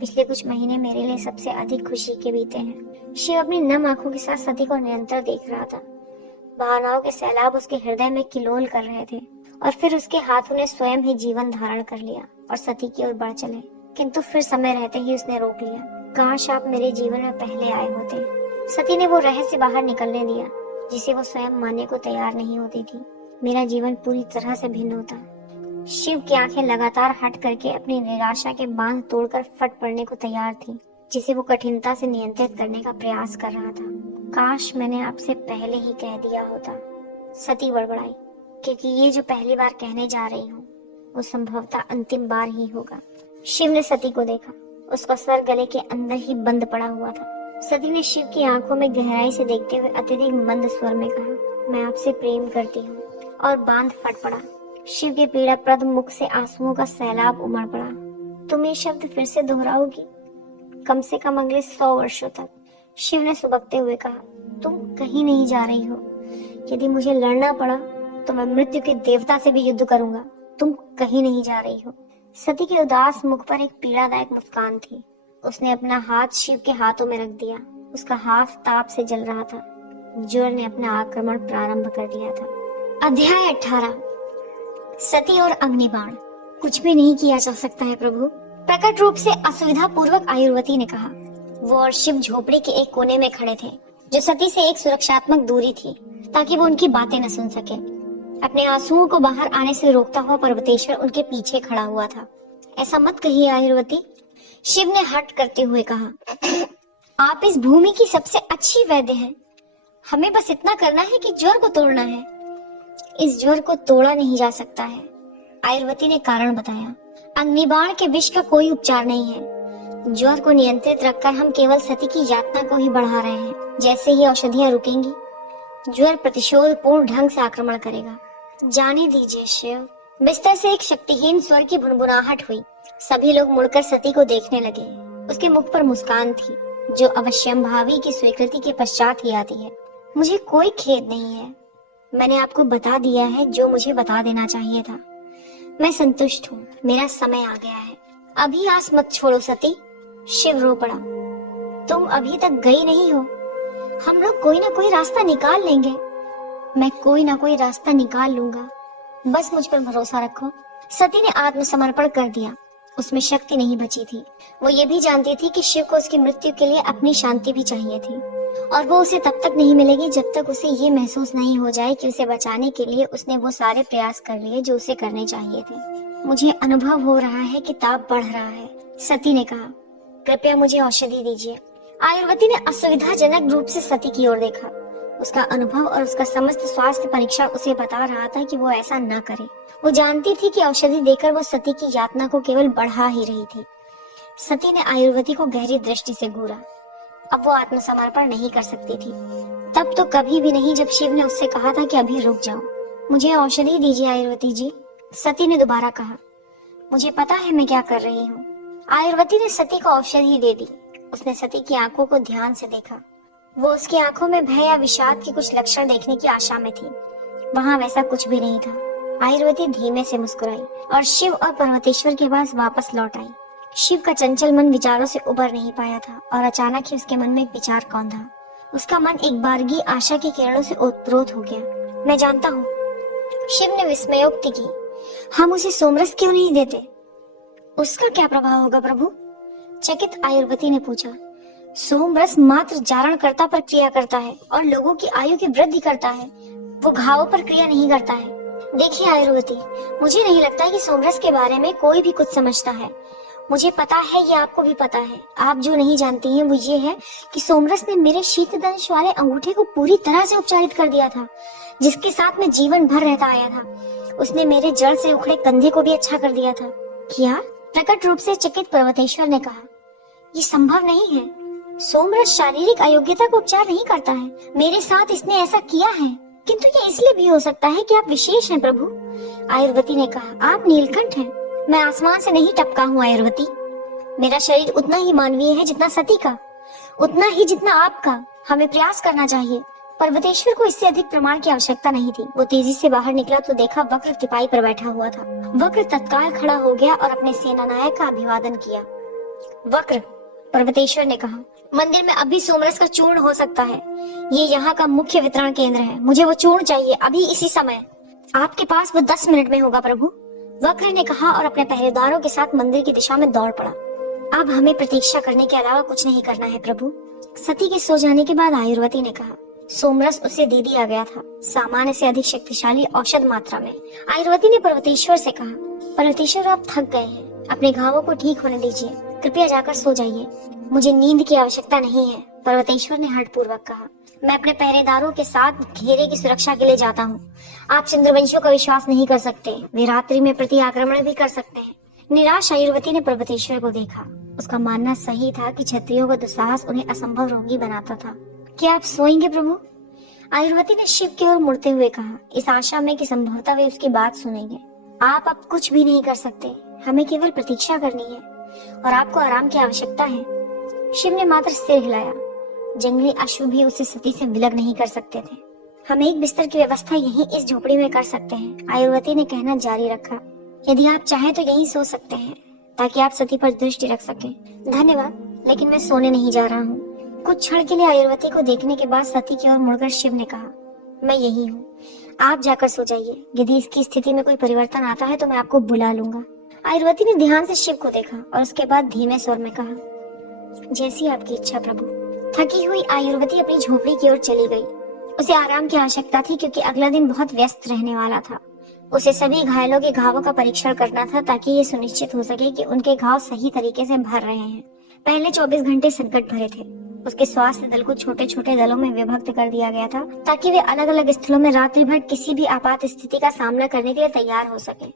पिछले कुछ महीने मेरे लिए सबसे अधिक खुशी के बीते हैं। शिव अपनी नम आंखों के साथ सती को निरंतर देख रहा था। भावनाओं के सैलाब उसके हृदय में किलोल कर रहे थे और फिर उसके हाथों ने स्वयं ही जीवन धारण कर लिया और सती की ओर बढ़ चले। किंतु फिर समय रहते ही उसने रोक लिया। काश आप मेरे जीवन में पहले आए होते। सती ने वो रहस्य बाहर निकलने दिया जिसे वो स्वयं मानने को तैयार नहीं होती थी। मेरा जीवन पूरी तरह से भिन्न होता। शिव की आंखें लगातार हट करके अपनी निराशा के बांध तोड़कर फट पड़ने को तैयार थी। जिसे वो कठिनता से नियंत्रित करने का प्रयास कर रहा था। काश मैंने आपसे पहले ही कह दिया होता, सती बड़बड़ाई, क्योंकि ये जो पहली बार कहने जा रही हूँ वो संभवतः अंतिम बार ही होगा। शिव ने सती को देखा। उसका सर गले के अंदर ही बंद पड़ा हुआ था। सती ने शिव की आंखों में गहराई से देखते हुए अत्यधिक मंद स्वर में कहा, मैं आपसे प्रेम करती हूँ। और बांध फट पड़ा। शिव के पीड़ाप्रद मुख से आंसुओं का सैलाब उमड़ पड़ा। तुम ये शब्द फिर से दोहराओगी? कम से कम अगले 100 वर्षों तक, शिव ने सुबकते हुए कहा। तुम कहीं नहीं जा रही हो। यदि मुझे लड़ना पड़ा तो मैं मृत्यु के देवता से भी युद्ध करूंगा। तुम कहीं नहीं जा रही हो। सती के उदास मुख पर एक पीड़ादायक मुस्कान थी। उसने अपना हाथ शिव के हाथों में रख दिया। उसका हाथ ताप से जल रहा था। ज्वर ने अपना आक्रमण प्रारंभ कर दिया था। अध्याय 18। सती और अग्निबाण। कुछ भी नहीं किया जा सकता है प्रभु, प्रकट रूप से असुविधा पूर्वक आयुर्वती ने कहा। वो और शिव झोपड़ी के एक कोने में खड़े थे, जो सती से एक सुरक्षात्मक दूरी थी, ताकि वो उनकी बातें न सुन सके। अपने आंसुओं को बाहर आने से रोकता हुआ पर्वतेश्वर उनके पीछे खड़ा हुआ था। ऐसा मत कहिए आयुर्वती, शिव ने हट करते हुए कहा। आप इस भूमि की सबसे अच्छी वैद्य हैं। हमें बस इतना करना है कि ज्वर को तोड़ना है। इस ज्वर को तोड़ा नहीं जा सकता है, आयुर्वती ने कारण बताया। अग्निबाण के विष का कोई उपचार नहीं है। ज्वर को नियंत्रित रखकर हम केवल सती की यातना को ही बढ़ा रहे हैं। जैसे ही औषधियां रुकेंगी, ज्वर प्रतिशोध पूर्ण ढंग से आक्रमण करेगा। जाने दीजिए शिव। बिस्तर से एक शक्तिहीन स्वर की भुनभुनाहट हुई। सभी लोग मुड़कर सती को देखने लगे। उसके मुख पर मुस्कान थी, जो अवश्यंभावी की स्वीकृति के पश्चात ही आती है। मुझे कोई खेद नहीं है। मैंने आपको बता दिया है जो मुझे बता देना चाहिए था। मैं संतुष्ट हूँ। मेरा समय आ गया है। अभी आस मत छोड़ो सती। शिव रो पड़ा। तुम अभी तक गई नहीं हो। हम लोग कोई ना कोई रास्ता निकाल लेंगे। मैं कोई ना कोई रास्ता निकाल लूंगा। बस मुझ पर भरोसा रखो। सती ने आत्मसमर्पण कर दिया। उसमें शक्ति नहीं बची थी। वो ये भी जानती थी कि शिव को उसकी मृत्यु के लिए अपनी शांति भी चाहिए थी, और वो उसे तब तक नहीं मिलेगी जब तक उसे ये महसूस नहीं हो जाए कि उसे बचाने के लिए उसने वो सारे प्रयास कर लिए जो उसे करने चाहिए थे। मुझे अनुभव हो रहा है कि ताप बढ़ रहा है, सती ने कहा। कृपया मुझे औषधि दीजिए। आयुर्वती ने असुविधाजनक रूप से सती की ओर देखा। उसका अनुभव और उसका समस्त स्वास्थ्य परीक्षण उसे बता रहा था कि वो ऐसा न करे। वो जानती थी कि औषधि देकर वो सती की यातना को केवल बढ़ा ही रही थी। सती ने आयुर्वती को गहरी दृष्टि से घूरा। अब वो आत्मसमर्पण नहीं कर सकती थी। तब तो कभी भी नहीं, जब शिव ने उससे कहा था कि अभी रुक जाओ। मुझे औषधि दीजिए आयुर्वती जी, सती ने दोबारा कहा। मुझे पता है मैं क्या कर रही हूँ। आयुर्वती ने सती को औषधि दे दी। उसने सती की आंखों को ध्यान से देखा। वो उसकी आंखों में भय या विषाद के कुछ लक्षण देखने की आशा में थी। वहाँ वैसा कुछ भी नहीं था। आयुर्वती धीमे से मुस्कुराई और शिव और पर्वतेश्वर के पास वापस लौट आई। शिव का चंचल मन विचारों से उबर नहीं पाया था, और अचानक ही उसके मन में एक विचार कौंधा। उसका मन एक बारगी आशा की किरणों से ओतप्रोत हो गया। मैं जानता हूँ, शिव ने विस्मयोक्ति की। हम उसे सोमरस क्यों नहीं देते? उसका क्या प्रभाव होगा प्रभु? चकित आयुर्वती ने पूछा। सोमरस मात्र जारणकर्ता पर क्रिया करता है और लोगों की आयु की वृद्धि करता है। वो घावों पर क्रिया नहीं करता है। देखिए आयुर्वती, मुझे नहीं लगता कि सोमरस के बारे में कोई भी कुछ समझता है। मुझे पता है, ये आपको भी पता है। आप जो नहीं जानती हैं वो ये है कि सोमरस ने मेरे शीतदंश वाले अंगूठे को पूरी तरह से उपचारित कर दिया था, जिसके साथ मैं जीवन भर रहता आया था। उसने मेरे जड़ से उखड़े कंधे को भी अच्छा कर दिया था। क्या? प्रकट रूप से चकित पर्वतेश्वर ने कहा। ये संभव नहीं है। सोमरस शारीरिक अयोग्यता को उपचार नहीं करता है। मेरे साथ इसने ऐसा किया है, किंतु ये इसलिए भी हो सकता है कि आप विशेष हैं प्रभु। आयुर्वती ने कहा। आप नीलकंठ हैं। मैं आसमान से नहीं टपका हूँ आयुर्वती। मेरा शरीर उतना ही मानवीय है जितना सती का, उतना ही जितना आपका। हमें प्रयास करना चाहिए। पर्वतेश्वर को इससे अधिक प्रमाण की आवश्यकता नहीं थी। वो तेजी से बाहर निकला तो देखा वक्र टिपाई पर बैठा हुआ था। वक्र तत्काल खड़ा हो गया और अपने सेनानायक का अभिवादन किया। वक्र, पर्वतेश्वर ने कहा, मंदिर में अभी सोमरस का चूर्ण हो सकता है। ये यहाँ का मुख्य वितरण केंद्र है। मुझे वो चूर्ण चाहिए, अभी इसी समय। आपके पास वो 10 मिनट में होगा प्रभु, वक्र ने कहा और अपने पहरेदारों के साथ मंदिर की दिशा में दौड़ पड़ा। अब हमें प्रतीक्षा करने के अलावा कुछ नहीं करना है प्रभु। सती के सो जाने के बाद आयुर्वती ने कहा। सोमरस उसे दे दिया गया था, सामान्य से अधिक शक्तिशाली औषध मात्रा में। आयुर्वती ने पर्वतेश्वर से कहा, पर्वतेश्वर आप थक गए हैं, अपने घावों को ठीक होने दीजिए। कृपया जाकर सो जाइए, मुझे नींद की आवश्यकता नहीं है, पर्वतेश्वर ने हठपूर्वक कहा। मैं अपने पहरेदारों के साथ घेरे की सुरक्षा के लिए जाता हूँ। आप चंद्रवंशियों का विश्वास नहीं कर सकते, वे रात्रि में प्रति आक्रमण भी कर सकते हैं। निराश आयुर्वती ने पर्वतेश्वर को देखा। उसका मानना सही था कि क्षत्रियों का दुस्साहस उन्हें असंभव रोगी बनाता था। क्या आप सोएंगे प्रभु? आयुर्वती ने शिव की ओर मुड़ते हुए कहा, इस आशा में कि संभवतः वे उसकी बात सुनेंगे। आप अब कुछ भी नहीं कर सकते, हमें केवल प्रतीक्षा करनी है और आपको आराम की आवश्यकता है। शिव ने मात्र सिर हिलाया। जंगली अश्व भी उसे सती से विलग नहीं कर सकते थे। हम एक बिस्तर की व्यवस्था यहीं इस झोपड़ी में कर सकते हैं, आयुर्वती ने कहना जारी रखा। यदि आप चाहें तो यहीं सो सकते हैं ताकि आप सती पर दृष्टि रख सकें। धन्यवाद, लेकिन मैं सोने नहीं जा रहा हूँ। कुछ क्षण के लिए आयुर्वती को देखने के बाद सती की ओर मुड़कर शिव ने कहा, मैं यही हूँ, आप जाकर सो जाइए। यदि इसकी स्थिति में कोई परिवर्तन आता है तो मैं आपको बुला लूंगा। आयुर्वती ने ध्यान से शिव को देखा और उसके बाद धीमे स्वर में कहा, जैसी आपकी इच्छा प्रभु। थकी हुई आयुर्वती अपनी झोपड़ी की ओर चली गई। उसे आराम की आवश्यकता थी क्योंकि अगला दिन बहुत व्यस्त रहने वाला था। उसे सभी घायलों के घावों का परीक्षण करना था ताकि ये सुनिश्चित हो सके कि उनके घाव सही तरीके से भर रहे हैं। पहले 24 घंटे संकट भरे थे। उसके स्वास्थ्य दल को छोटे छोटे दलों में विभक्त कर दिया गया था ताकि वे अलग अलग स्थलों में रात्रि भर किसी भी आपात स्थिति का सामना करने के लिए तैयार हो सके।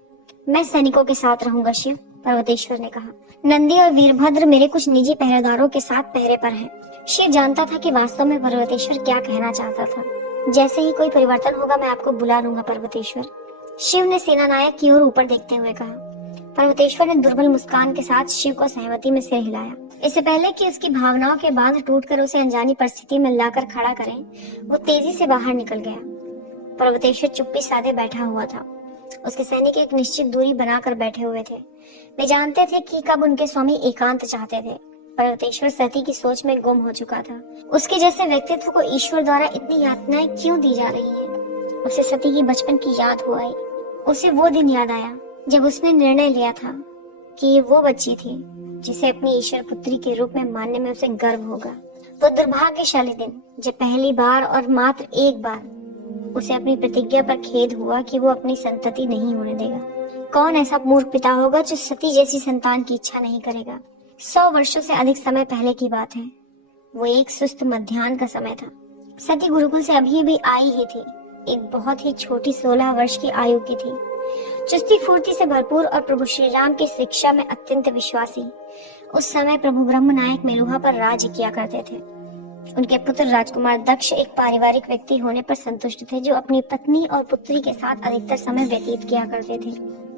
मैं सैनिकों के साथ रहूंगा शिव, पर्वतेश्वर ने कहा। नंदी और वीरभद्र मेरे कुछ निजी पहरेदारों के साथ पहरे पर हैं। शिव जानता था कि वास्तव में पर्वतेश्वर क्या कहना चाहता था। जैसे ही कोई परिवर्तन होगा मैं आपको बुला लूंगा पर्वतेश्वर, शिव ने सेनानायक की ओर ऊपर देखते हुए कहा। पर्वतेश्वर ने दुर्बल मुस्कान के साथ शिव को सहमति में सिर हिलाया। इससे पहले कि उसकी भावनाओं के बांध टूटकर उसे अनजानी परिस्थिति में लाकर खड़ा करें, वो तेजी से बाहर निकल गया। पर्वतेश्वर चुप्पी साधे बैठा हुआ था। उसके सैनिक एक निश्चित दूरी बनाकर बैठे हुए थे। वे जानते थे कि कब उनके स्वामी एकांत चाहते थे। पर्वतेश्वर सती की सोच में गुम हो चुका था। उसके जैसे व्यक्तित्व को ईश्वर द्वारा इतनी यातनाएं क्यों दी जा रही है? उसे सती की बचपन की याद हो आई। उसे वो दिन याद आया जब उसने निर्णय लिया था कि ये वो बच्ची थी जिसे अपनी ईश्वर पुत्री के रूप में मानने में उसे गर्व होगा। वो दुर्भाग्यशाली दिन जब पहली बार और मात्र एक बार उसे अपनी प्रतिज्ञा पर खेद हुआ कि वो अपनी संतति नहीं होने देगा। कौन ऐसा मूर्ख पिता होगा जो सती जैसी संतान की इच्छा नहीं करेगा? 100 वर्षों से अधिक समय पहले की बात है। वो एक सुस्त मध्याह्न का समय था। सती गुरुकुल से अभी भी आई ही थी। एक बहुत ही छोटी 16 वर्ष की आयु की थी। चुस्ती फुर्ती से भरपूर और प्रभु श्री राम की शिक्षा में अत्यंत विश्वासी। उस समय प्रभु ब्रह्मनायक मेलुहा पर राज्य किया करते थे। उनके पुत्र राजकुमार दक्ष एक पारिवारिक व्यक्ति होने पर संतुष्ट थे जो अपनी पत्नी और पुत्री के साथ अधिकतर समय व्यतीत किया करते थे।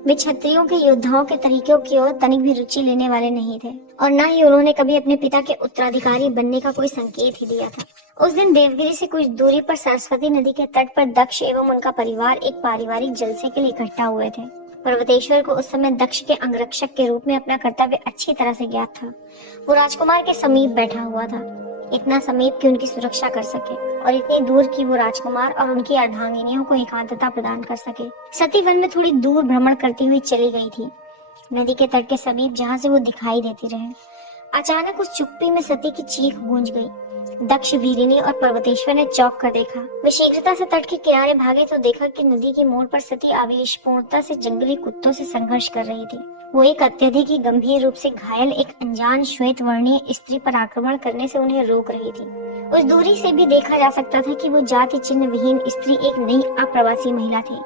वे क्षत्रियों के योद्धाओं के तरीकों की ओर तनिक भी रुचि लेने वाले नहीं थे और न ही उन्होंने कभी अपने पिता के उत्तराधिकारी बनने का कोई संकेत ही दिया था। उस दिन देवगिरी से कुछ दूरी पर सरस्वती नदी के तट पर दक्ष एवं उनका परिवार एक पारिवारिक जलसे के लिए इकट्ठा हुए थे। पर्वतेश्वर को उस समय दक्ष के अंगरक्षक के रूप में अपना कर्तव्य अच्छी तरह से ज्ञात था। वो राजकुमार के समीप बैठा हुआ था, इतना समीप कि उनकी सुरक्षा कर सके और इतनी दूर कि वो राजकुमार और उनकी अर्धांगिनियों को एकांतता प्रदान कर सके। सती वन में थोड़ी दूर भ्रमण करती हुई चली गई थी, नदी के तट के समीप जहाँ से वो दिखाई देती रहे। अचानक उस चुप्पी में सती की चीख गूंज गई। दक्ष, वीरिनी और पर्वतेश्वर ने चौंक कर देखा। वे शीघ्रता से तट के किनारे भागे तो देखा कि नदी के मोड़ पर सती आवेशपूर्णता से जंगली कुत्तों से संघर्ष कर रही थी। वो एक अत्यधिक ही गंभीर रूप से घायल एक अनजान श्वेत वर्णीय स्त्री पर आक्रमण करने से उन्हें रोक रही थी। उस दूरी से भी देखा जा सकता था कि वो जाति चिन्ह विहीन स्त्री एक नई अप्रवासी महिला थी,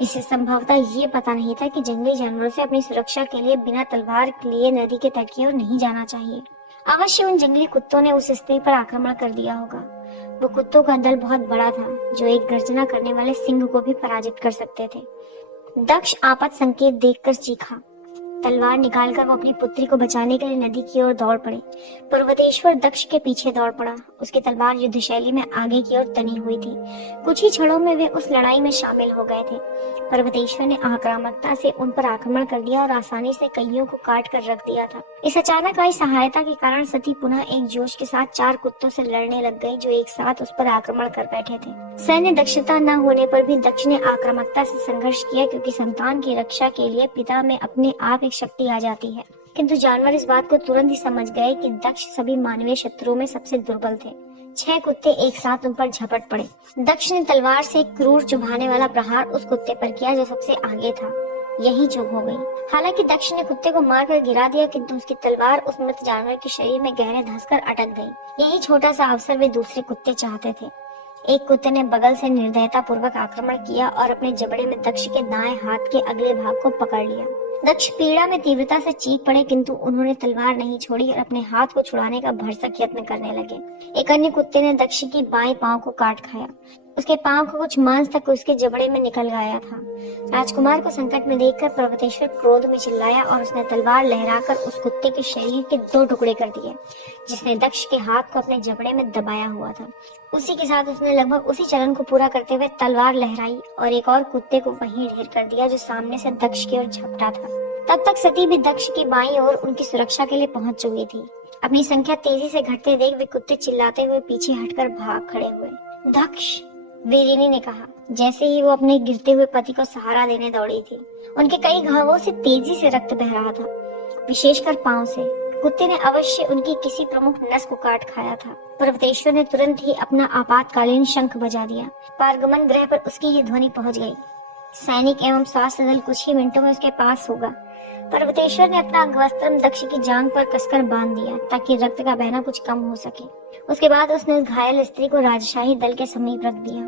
जिसे संभवतः ये पता नहीं था कि जंगली जानवरों से अपनी सुरक्षा के लिए बिना तलवार लिए नदी के तट की ओर नहीं जाना चाहिए। अवश्य उन जंगली कुत्तों ने उस स्त्री पर आक्रमण कर दिया होगा। वो कुत्तों का दल बहुत बड़ा था जो एक गर्जना करने वाले सिंह को भी पराजित कर सकते थे। दक्ष आपात संकेत देखकर चीखा। तलवार निकालकर वो अपनी पुत्री को बचाने के लिए नदी की ओर दौड़ पड़े। पर्वतेश्वर दक्ष के पीछे दौड़ पड़ा। उसकी तलवार युद्ध शैली में आगे की ओर तनी हुई थी। कुछ ही क्षणों में वे उस लड़ाई में शामिल हो गए थे। पर्वतेश्वर ने आक्रामकता से उन पर आक्रमण कर दिया और आसानी से कईयों को काट कर रख दिया था। इस अचानक आई सहायता के कारण सती पुनः एक जोश के साथ 4 कुत्तों से लड़ने लग गई जो एक साथ उस पर आक्रमण कर बैठे थे। सैन्य दक्षता न होने पर भी दक्ष ने आक्रामकता से संघर्ष किया क्योंकि संतान की रक्षा के लिए पिता में अपने आप एक शक्ति आ जाती है। किंतु जानवर इस बात को तुरंत ही समझ गए कि दक्ष सभी मानवीय शत्रुओं में सबसे दुर्बल थे। 6 कुत्ते एक साथ उन पर झपट पड़े। दक्ष ने तलवार से एक क्रूर चुभाने वाला प्रहार उस कुत्ते पर किया जो सबसे आगे था। यही चुप हो गई। हालांकि दक्ष ने कुत्ते को मारकर गिरा दिया, किंतु उसकी तलवार उस मृत जानवर के शरीर में गहरे धंसकर अटक गई। यही छोटा सा अवसर वे दूसरे कुत्ते चाहते थे। एक कुत्ते ने बगल से निर्दयता पूर्वक आक्रमण किया और अपने जबड़े में दक्ष के दाएं हाथ के अगले भाग को पकड़ लिया। दक्ष पीड़ा में तीव्रता से चीख पड़े, किंतु उन्होंने तलवार नहीं छोड़ी और अपने हाथ को छुड़ाने का भरसक यत्न करने लगे। एक अन्य कुत्ते ने दक्ष की बाएं पांव को काट खाया। उसके पांव को कुछ मांस तक उसके जबड़े में निकल गया था। राजकुमार को संकट में देखकर पर्वतेश्वर क्रोध में चिल्लाया और उसने तलवार लहराकर उस कुत्ते के शरीर के 2 टुकड़े कर दिए, जिसने दक्ष के हाथ को अपने जबड़े में दबाया हुआ था। उसी के साथ उसने लगभग उसी चलन को पूरा करते हुए तलवार लहराई और एक और कुत्ते को वहीं ढेर कर दिया जो सामने से दक्ष की ओर झपटा था। तब तक सती भी दक्ष की बाईं ओर उनकी सुरक्षा के लिए पहुंच चुकी थी। अपनी संख्या तेजी से घटते देख वे कुत्ते चिल्लाते हुए पीछे हटकर भाग खड़े हुए। दक्ष, वीरिनी ने कहा, जैसे ही वो अपने गिरते हुए पति को सहारा देने दौड़ी थी। उनके कई घावों से तेजी से रक्त बह रहा था, विशेषकर पांव से। कुत्ते ने अवश्य उनकी किसी प्रमुख नस को काट खाया था। पर्वतेश्वर ने तुरंत ही अपना आपातकालीन शंख बजा दिया। पारगमन ग्रह पर उसकी ये ध्वनि पहुंच गई। सैनिक एवं स्वास्थ्य दल कुछ ही मिनटों में उसके पास होगा। पर्वतेश्वर ने अपना अंगवस्त्रम दक्ष की जांघ पर कसकर बांध दिया ताकि रक्त का बहना कुछ कम हो सके। उसके बाद उसने उस घायल स्त्री को राजशाही दल के समीप रख दिया।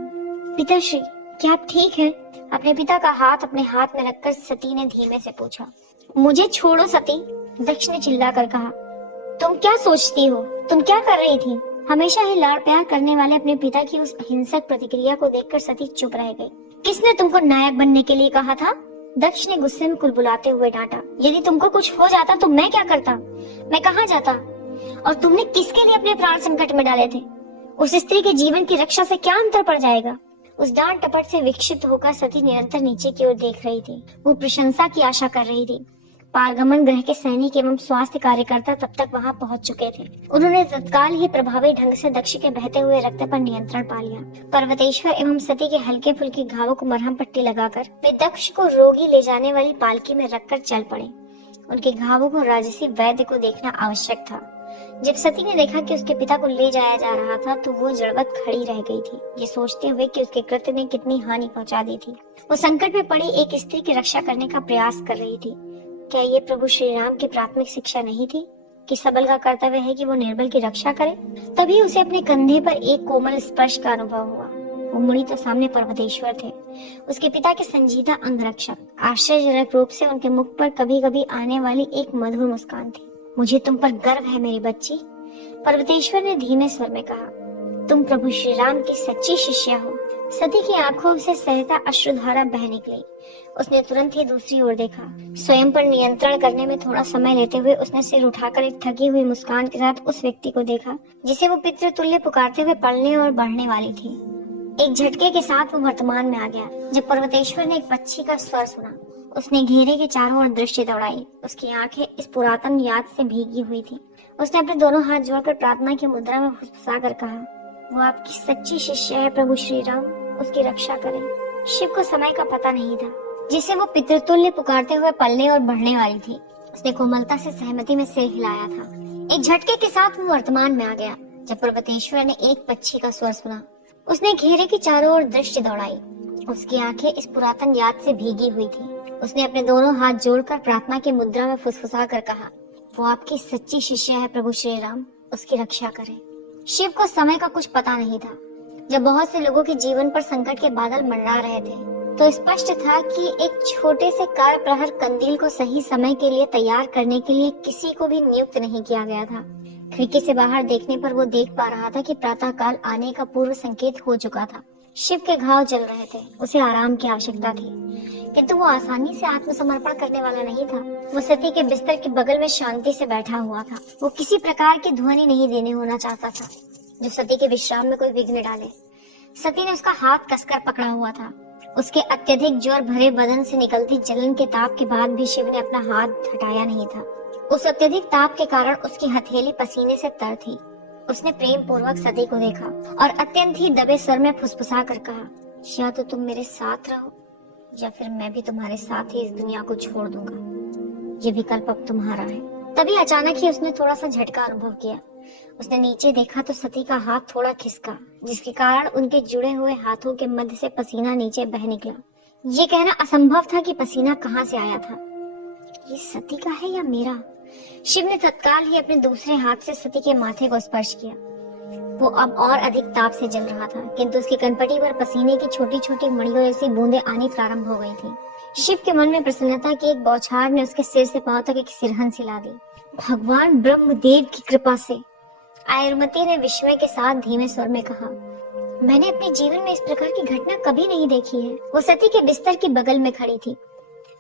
पिताश्री, क्या आप ठीक हैं? अपने पिता का हाथ अपने हाथ में रखकर सती ने धीमे से पूछा। मुझे छोड़ो सती, दक्ष ने चिल्लाकर कहा। तुम क्या सोचती हो? तुम क्या कर रही थी? हमेशा ही लाड़ प्यार करने वाले अपने पिता की उस हिंसक प्रतिक्रिया को देखकर सती चुप रह गई। किसने तुमको नायक बनने के लिए कहा था? दक्ष ने गुस्से में कुलबुलाते हुए डांटा। यदि तुमको कुछ हो जाता तो मैं क्या करता? मैं कहाँ जाता? और तुमने किसके लिए अपने प्राण संकट में डाले थे? उस स्त्री के जीवन की रक्षा से क्या अंतर पड़ जाएगा? उस डांट टपट से विक्षिप्त होकर सती निरंतर नीचे की ओर देख रही थी। वो प्रशंसा की आशा कर रही थी। पारगमन ग्रह के सैनिक एवं स्वास्थ्य कार्यकर्ता तब तक वहां पहुंच चुके थे। उन्होंने तत्काल ही प्रभावी ढंग से दक्ष के बहते हुए रक्त पर नियंत्रण पा लिया। पर्वतेश्वर एवं सती के हल्के फुल्के घावों को मरहम पट्टी लगाकर वे दक्ष को रोगी ले जाने वाली पालकी में रखकर चल पड़े। उनके घावों को राजसी वैद्य को देखना आवश्यक था। जब सती ने देखा कि उसके पिता को ले जाया जा रहा था तो वो जड़वत खड़ी रह गई थी, ये सोचते हुए कि उसके कृत्य ने कितनी हानि पहुंचा दी थी। वो संकट में पड़ी एक स्त्री की रक्षा करने का प्रयास कर रही थी। क्या ये प्रभु श्री राम की प्राथमिक शिक्षा नहीं थी कि सबल का कर्तव्य है कि वो निर्बल की रक्षा करे? तभी उसे अपने कंधे पर एक कोमल स्पर्श का अनुभव हुआ। वो मुड़ी तो सामने पर्वतेश्वर थे, उसके पिता के संजीदा अंगरक्षक। आश्चर्यजनक रूप से उनके मुख पर कभी कभी आने वाली एक मधुर मुस्कान थी। मुझे तुम पर गर्व है मेरी बच्ची, पर्वतेश्वर ने धीमे स्वर में कहा। तुम प्रभु श्री राम की सच्ची शिष्या हो। सती की आंखों से सहता अश्रुधारा बह निकली। उसने तुरंत ही दूसरी ओर देखा। स्वयं पर नियंत्रण करने में थोड़ा समय लेते हुए उसने सिर उठाकर एक थकी हुई मुस्कान के साथ उस व्यक्ति को देखा जिसे वो पितृतुल्य पुकारते हुए पलने और बढ़ने वाली थी। एक झटके के साथ वो वर्तमान में आ गया। जब पर्वतेश्वर ने एक पक्षी का स्वर सुना, उसने घेरे के चारों ओर दृष्टि दौड़ाई। उसकी आंखें इस पुरातन याद से भीगी हुई थी। उसने अपने दोनों हाथ जोड़कर प्रार्थना की मुद्रा में फुसफुसा कर कहा, वो आपकी सच्ची शिष्य है प्रभु श्री राम, उसकी रक्षा करें। शिव को समय का पता नहीं था जिसे वो पितृतुल्य पुकारते हुए पलने और बढ़ने वाली थी। उसने कोमलता से सहमति में सिर हिलाया था। एक झटके के साथ वो वर्तमान में आ गया। जब पर्वतेश्वर ने एक पक्षी का स्वर सुना, उसने घेरे की चारों ओर दृष्टि दौड़ाई। उसकी आंखें इस पुरातन याद से भीगी हुई थी। उसने अपने दोनों हाथ जोड़कर प्रार्थना की मुद्रा में फुसफुसा कर कहा, वो आपकी सच्ची शिष्य है प्रभु श्री राम, उसकी रक्षा करें। शिव को समय का कुछ पता नहीं था। जब बहुत से लोगों के जीवन पर संकट के बादल मंडरा रहे थे तो स्पष्ट था कि एक छोटे से कार प्रहर कंदील को सही समय के लिए तैयार करने के लिए किसी को भी नियुक्त नहीं किया गया था। खिड़की से बाहर देखने पर वो देख पा रहा था कि प्रातः काल आने का पूर्व संकेत हो चुका था। शिव के घाव जल रहे थे, उसे आराम की आवश्यकता थी, किंतु वो आसानी से आत्मसमर्पण करने वाला नहीं था। वो सती के बिस्तर के बगल में शांति से बैठा हुआ था। वो किसी प्रकार की ध्वनि नहीं देने होना चाहता था जो सती के विश्राम में कोई विघ्न डाले। सती ने उसका हाथ कसकर पकड़ा हुआ था। उसके अत्यधिक ज्वर भरे बदन से निकलती जलन के ताप के बाद भी शिव ने अपना हाथ हटाया नहीं था। उस अत्यधिक ताप के कारण उसकी हथेली पसीने से तर थी। उसने प्रेम पूर्वक सती को देखा और अत्यंत ही दबे स्वर में फुसफुसा कर कहा, या तो तुम मेरे साथ रहो या फिर मैं भी तुम्हारे साथ ही इस दुनिया को छोड़ दूंगा। ये विकल्प अब तुम्हारा है। तभी अचानक ही उसने थोड़ा सा झटका अनुभव किया। उसने नीचे देखा तो सती का हाथ थोड़ा खिसका, जिसके कारण उनके जुड़े हुए हाथों के मध्य से पसीना नीचे बह निकला। ये कहना असंभव था कि पसीना कहाँ से आया था। ये सती का है या मेरा? शिव ने तत्काल ही अपने दूसरे हाथ से सती के माथे को स्पर्श किया। वो अब और अधिक ताप से जल रहा था, किंतु उसकी कनपटी पर पसीने की छोटी छोटी मड़ियों जैसी बूंदें आनी प्रारंभ हो गई थी। शिव के मन में प्रसन्नता की एक बौछार ने उसके सिर से पांव तक एक सिरहन सिला दी। भगवान ब्रह्मदेव की कृपा से, आयुर्मती ने विस्मय के साथ धीमे स्वर में कहा, मैंने अपने जीवन में इस प्रकार की घटना कभी नहीं देखी है। वो सती के बिस्तर की बगल में खड़ी थी।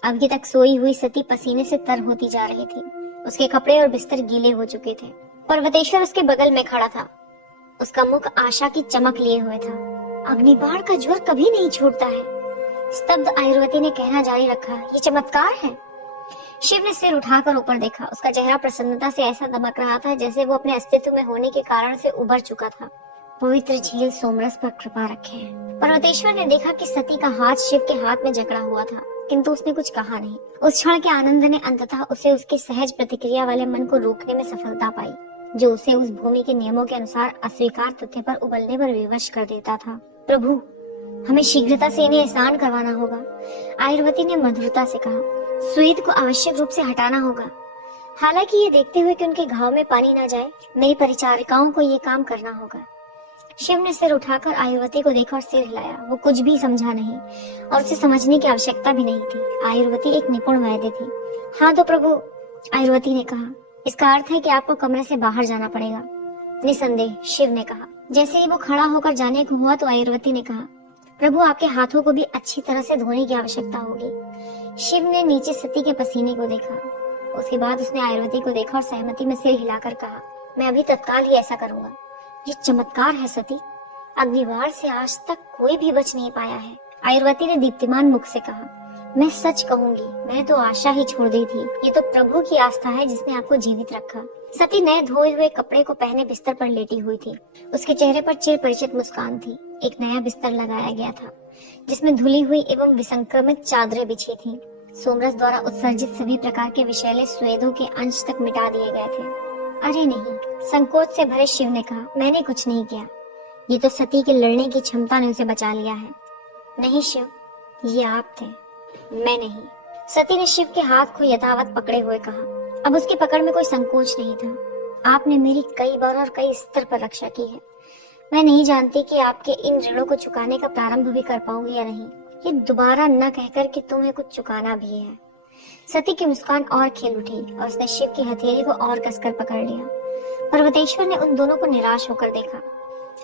अभी तक सोई हुई सती पसीने से तर होती जा रही थी। उसके कपड़े और बिस्तर गीले हो चुके थे। पर्वतेश्वर उसके बगल में खड़ा था। उसका मुख आशा की चमक लिए हुए था। अग्निबाण का ज्वर कभी नहीं छूटता है। स्तब्ध आयुर्वती ने कहना जारी रखा, ये चमत्कार है। शिव ने सिर उठाकर ऊपर देखा। उसका चेहरा प्रसन्नता से ऐसा दमक रहा था जैसे वो अपने अस्तित्व में होने के कारण से उभर चुका था। पवित्र झील सोमरस पर कृपा रखे। पर्वतेश्वर ने देखा कि सती का हाथ शिव के हाथ में जकड़ा हुआ था, किंतु उसने कुछ कहा नहीं। उस क्षण के आनंद ने अंततः उसे उसके सहज प्रतिक्रिया वाले मन को रोकने में सफलता पाई, जो उसे उस भूमि के नियमों के अनुसार अस्वीकार तथ्य पर उबलने पर विवश कर देता था। प्रभु, हमें शीघ्रता से इन्हें स्नान करवाना होगा, आयुर्वती ने मधुरता से कहा। स्वेद को आवश्यक रूप से हटाना होगा। हालांकि ये देखते हुए कि उनके घाव में पानी न जाए, मेरी परिचारिकाओं को ये काम करना होगा। शिव ने सिर उठाकर आयुर्वती को देखा और सिर हिलाया। वो कुछ भी समझा नहीं और उसे समझने की आवश्यकता भी नहीं थी। आयुर्वती एक निपुण वैद्य थी। हाँ तो प्रभु, आयुर्वती ने कहा, इसका अर्थ है कि आपको कमरे से बाहर जाना पड़ेगा। निसंदेह, शिव ने कहा। जैसे ही वो खड़ा होकर जाने को हुआ तो आयुर्वती ने कहा, प्रभु आपके हाथों को भी अच्छी तरह से धोने की आवश्यकता होगी। शिव ने नीचे सती के पसीने को देखा। उसके बाद उसने आयुर्वती को देखा और सहमति में सिर हिलाकर कहा, मैं अभी तत्काल ही ऐसा करूंगा। ये चमत्कार है सती, अग्निबाण से आज तक कोई भी बच नहीं पाया है। आयुर्वती ने दीप्तिमान मुख से कहा, मैं सच कहूंगी, मैंने तो आशा ही छोड़ दी थी। ये तो प्रभु की आस्था है जिसने आपको जीवित रखा। सती नए धोए हुए कपड़े को पहने बिस्तर पर लेटी हुई थी। उसके चेहरे पर चिर परिचित मुस्कान थी। एक नया बिस्तर लगाया गया था जिसमें धुली हुई एवं विसंक्रमित चादरें बिछी थी। सोमरस द्वारा उत्सर्जित सभी प्रकार के विषैले स्वेदों के अंश तक मिटा दिए गए थे। अरे नहीं, संकोच से भरे शिव ने कहा, मैंने कुछ नहीं किया। ये तो सती के लड़ने की क्षमता ने उसे बचा लिया है। नहीं शिव, ये आप थे, मैं नहीं। सती ने शिव के हाथ को यथावत पकड़े हुए कहा। अब उसकी पकड़ में कोई संकोच नहीं था। आपने मेरी कई बार और कई स्तर पर रक्षा की है। मैं नहीं जानती कि आपके इन ऋणों को चुकाने का प्रारंभ भी कर पाऊंगी या नहीं। ये दोबारा न कहकर कि तुम्हें कुछ चुकाना भी है। सती की मुस्कान और खिल उठी और उसने शिव की हथेली को और कसकर पकड़ लिया। पर्वतेश्वर ने उन दोनों को निराश होकर देखा।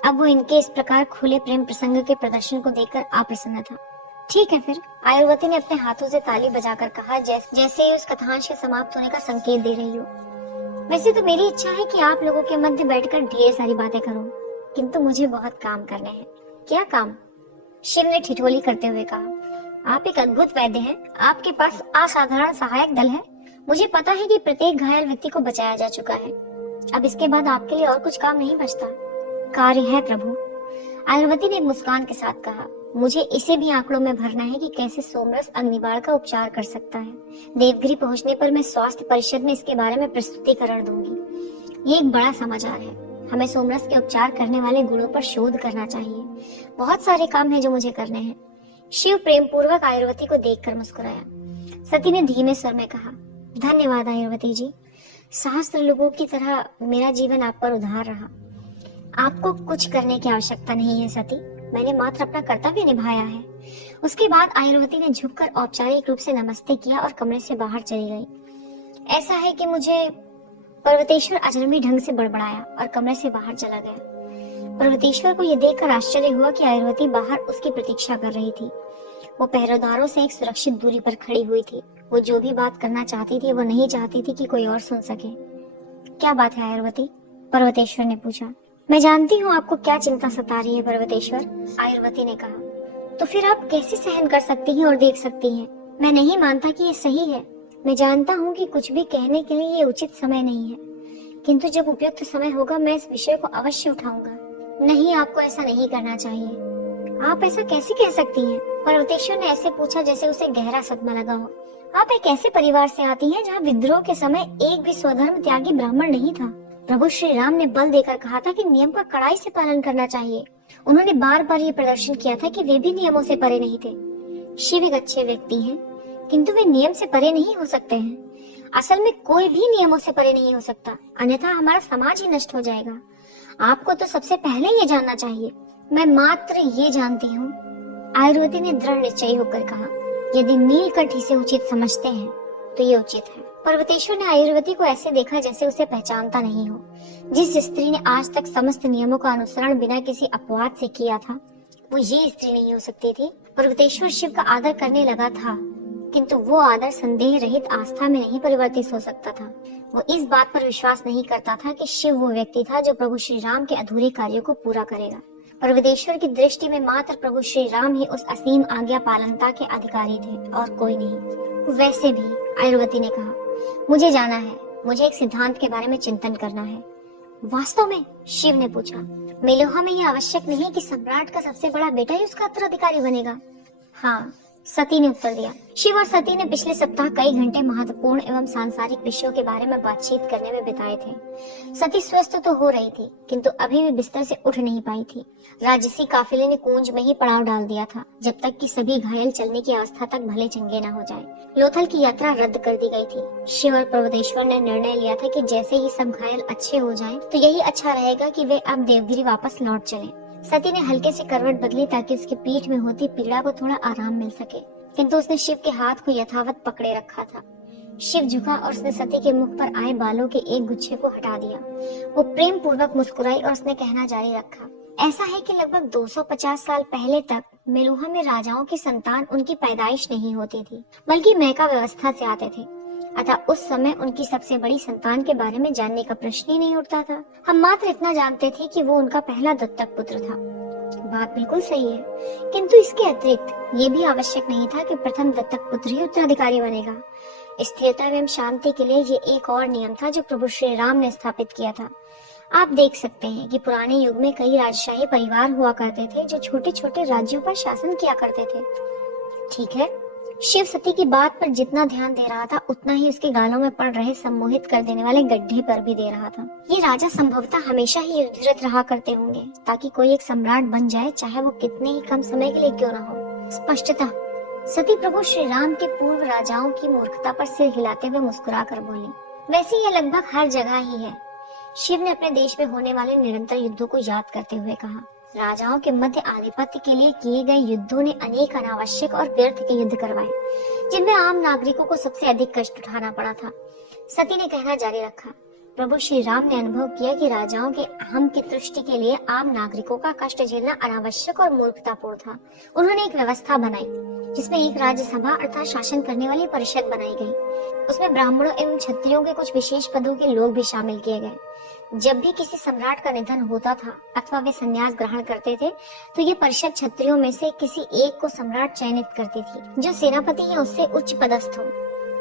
अब वो इनके इस प्रकार खुले प्रेम प्रसंग के प्रदर्शन को देखकर अप्रसन्न था। ठीक है फिर, आयुर्वती ने अपने हाथों से ताली बजाकर कहा, जैसे ही उस कथांश के समाप्त होने का संकेत दे रही हो। वैसे तो मेरी इच्छा है कि आप लोगों के मध्य बैठकर ढेर सारी बातें करूं, किंतु मुझे बहुत काम करने हैं। क्या काम? शिव ने ठिठोली करते हुए कहा, आप एक अद्भुत वैद्य हैं। आपके पास असाधारण सहायक दल है। मुझे पता है कि प्रत्येक घायल व्यक्ति को बचाया जा चुका है। अब इसके बाद आपके लिए और कुछ काम नहीं बचता। कार्य है प्रभु, आयुर्वती ने मुस्कान के साथ कहा। मुझे इसे भी आंकड़ों में भरना है कि कैसे सोमरस अग्निबाण का उपचार कर सकता है। देवगिरी पहुंचने पर मैं स्वास्थ्य परिषद में इसके बारे में प्रस्तुतिकरण दूंगी। ये एक बड़ा समाचार है। हमें सोमरस के उपचार करने वाले गुणों पर शोध करना चाहिए। बहुत सारे काम हैं जो मुझे करने हैं। शिव प्रेम पूर्वक आयुर्वती को देखकर मुस्कुराया। सती ने धीमे स्वर में कहा, धन्यवाद आयुर्वती जी। सहस्त्र लोगों की तरह मेरा जीवन आप पर उधार रहा। आपको कुछ करने की आवश्यकता नहीं है सती, मैंने मात्र अपना कर्तव्य निभाया है। उसके बाद आयुर्वती ने झुककर औपचारिक रूप से नमस्ते किया और कमरे से बाहर चली गई। ऐसा है कि मुझे पर्वतेश्वर अजनबी ढंग से बड़बड़ाया और कमरे से बाहर चला गया। पर्वतेश्वर को यह देखकर आश्चर्य हुआ कि आयुर्वती बाहर उसकी प्रतीक्षा कर रही थी। वो पहरेदारों से एक सुरक्षित दूरी पर खड़ी हुई थी। वो जो भी बात करना चाहती थी वो नहीं चाहती थी कि कोई और सुन सके। क्या बात है आयुर्वती? पर्वतेश्वर ने पूछा। मैं जानती हूँ आपको क्या चिंता सता रही है पर्वतेश्वर, आयुर्वती ने कहा। तो फिर आप कैसे सहन कर सकती हैं और देख सकती हैं? मैं नहीं मानता कि ये सही है। मैं जानता हूँ कि कुछ भी कहने के लिए ये उचित समय नहीं है, किंतु जब उपयुक्त समय होगा मैं इस विषय को अवश्य उठाऊंगा। नहीं, आपको ऐसा नहीं करना चाहिए। आप ऐसा कैसे कह सकती हैं? पर्वतेश्वर ने ऐसे पूछा जैसे उसे गहरा सदमा लगा हो। आप एक ऐसे परिवार से आती हैं जहाँ विद्रोह के समय एक भी स्वधर्म त्यागी ब्राह्मण नहीं था। प्रभु श्री राम ने बल देकर कहा था कि नियम का कड़ाई से पालन करना चाहिए। उन्होंने बार बार ये प्रदर्शन किया था कि वे भी नियमों से परे नहीं थे। शिव एक अच्छे व्यक्ति हैं, किंतु वे नियम से परे नहीं हो सकते हैं। असल में कोई भी नियमों से परे नहीं हो सकता, अन्यथा हमारा समाज ही नष्ट हो जाएगा। आपको तो सबसे पहले ये जानना चाहिए। मैं मात्र ये जानती हूँ, आयुर्वती ने दृढ़ निश्चयी होकर कहा। यदि नीलकंठ इसे उचित समझते हैं तो ये उचित है। पर्वतेश्वर ने आयुर्वती को ऐसे देखा जैसे उसे पहचानता नहीं हो। जिस स्त्री ने आज तक समस्त नियमों का अनुसरण बिना किसी अपवाद से किया था, वो ये स्त्री नहीं हो सकती थी। पर्वतेश्वर शिव का आदर करने लगा था, किंतु वो आदर संदेह रहित आस्था में नहीं परिवर्तित हो सकता था। वो इस बात पर विश्वास नहीं करता था कि शिव वो व्यक्ति था जो प्रभु श्री राम के अधूरे कार्यों को पूरा करेगा। पर्वतेश्वर की दृष्टि में मात्र प्रभु श्री राम ही उस असीम आज्ञा पालनता के अधिकारी थे और कोई नहीं। वैसे भी आयुर्वती ने कहा, मुझे जाना है, मुझे एक सिद्धांत के बारे में चिंतन करना है। वास्तव में? शिव ने पूछा। मेलुहा में यह आवश्यक नहीं कि सम्राट का सबसे बड़ा बेटा ही उसका उत्तराधिकारी बनेगा। हाँ, सती ने उत्तर दिया। शिव और सती ने पिछले सप्ताह कई घंटे महत्वपूर्ण एवं सांसारिक विषयों के बारे में बातचीत करने में बिताए थे। सती स्वस्थ तो हो रही थी, किंतु अभी भी बिस्तर से उठ नहीं पाई थी। राजसी काफिले ने कूंज में ही पड़ाव डाल दिया था, जब तक कि सभी घायल चलने की अवस्था तक भले चंगे न हो जाए। लोथल की यात्रा रद्द कर दी गई थी। शिव और पर्वतेश्वर ने निर्णय लिया था कि जैसे ही सब घायल अच्छे हो जाएं, तो यही अच्छा रहेगा कि वे अब देवगिरी वापस लौट चलें। सती ने हल्के से करवट बदली ताकि उसकी पीठ में होती पीड़ा को थोड़ा आराम मिल सके, किंतु उसने शिव के हाथ को यथावत पकड़े रखा था। शिव झुका और उसने सती के मुख पर आए बालों के एक गुच्छे को हटा दिया। वो प्रेम पूर्वक मुस्कुराई और उसने कहना जारी रखा, ऐसा है कि लगभग 250 साल पहले तक मेलुहा में राजाओं की संतान उनकी पैदाइश नहीं होती थी, बल्कि मैका व्यवस्था से आते थे। अतः उस समय उनकी सबसे बड़ी संतान के बारे में जानने का प्रश्न ही नहीं उठता था। हम मात्र इतना जानते थे कि वो उनका पहला दत्तक पुत्र था। बात बिल्कुल सही है, किंतु इसके अतिरिक्त ये भी आवश्यक नहीं था कि प्रथम दत्तक पुत्र ही उत्तराधिकारी बनेगा। स्थिरता एवं शांति के लिए ये एक और नियम था जो प्रभु श्री राम ने स्थापित किया था। आप देख सकते हैं कि पुराने युग में कई राजशाही परिवार हुआ करते थे जो छोटे छोटे राज्यों पर शासन किया करते थे। ठीक है, शिव सती की बात पर जितना ध्यान दे रहा था, उतना ही उसके गालों में पड़ रहे सम्मोहित कर देने वाले गड्ढे पर भी दे रहा था। ये राजा संभवतः हमेशा ही युद्धरत रहा करते होंगे ताकि कोई एक सम्राट बन जाए, चाहे वो कितने ही कम समय के लिए क्यों न हो। स्पष्टतः सती प्रभु श्री राम के पूर्व राजाओं की मूर्खता पर सिर हिलाते हुए मुस्कुरा कर बोली, वैसे ये लगभग हर जगह ही है। शिव ने अपने देश में होने वाले निरंतर युद्धों को याद करते हुए कहा, राजाओं के मध्य आधिपत्य के लिए किए गए युद्धों ने अनेक अनावश्यक और व्यर्थ के युद्ध करवाए, जिनमें आम नागरिकों को सबसे अधिक कष्ट उठाना पड़ा था। सती ने कहना जारी रखा, प्रभु श्री राम ने अनुभव किया कि राजाओं के अहम की तुष्टि के लिए आम नागरिकों का कष्ट झेलना अनावश्यक और मूर्खतापूर्ण था। उन्होंने एक व्यवस्था बनाई जिसमें एक राज्यसभा अर्थात शासन करने वाली परिषद बनाई गई। उसमें ब्राह्मणों एवं क्षत्रियों के कुछ विशेष पदों के लोग भी शामिल किए गए। जब भी किसी सम्राट का निधन होता था अथवा वे संन्यास ग्रहण करते थे, तो ये परिषद क्षत्रियों में से किसी एक को सम्राट चयनित करती थी, जो सेनापति या उससे उच्च पदस्थ हो।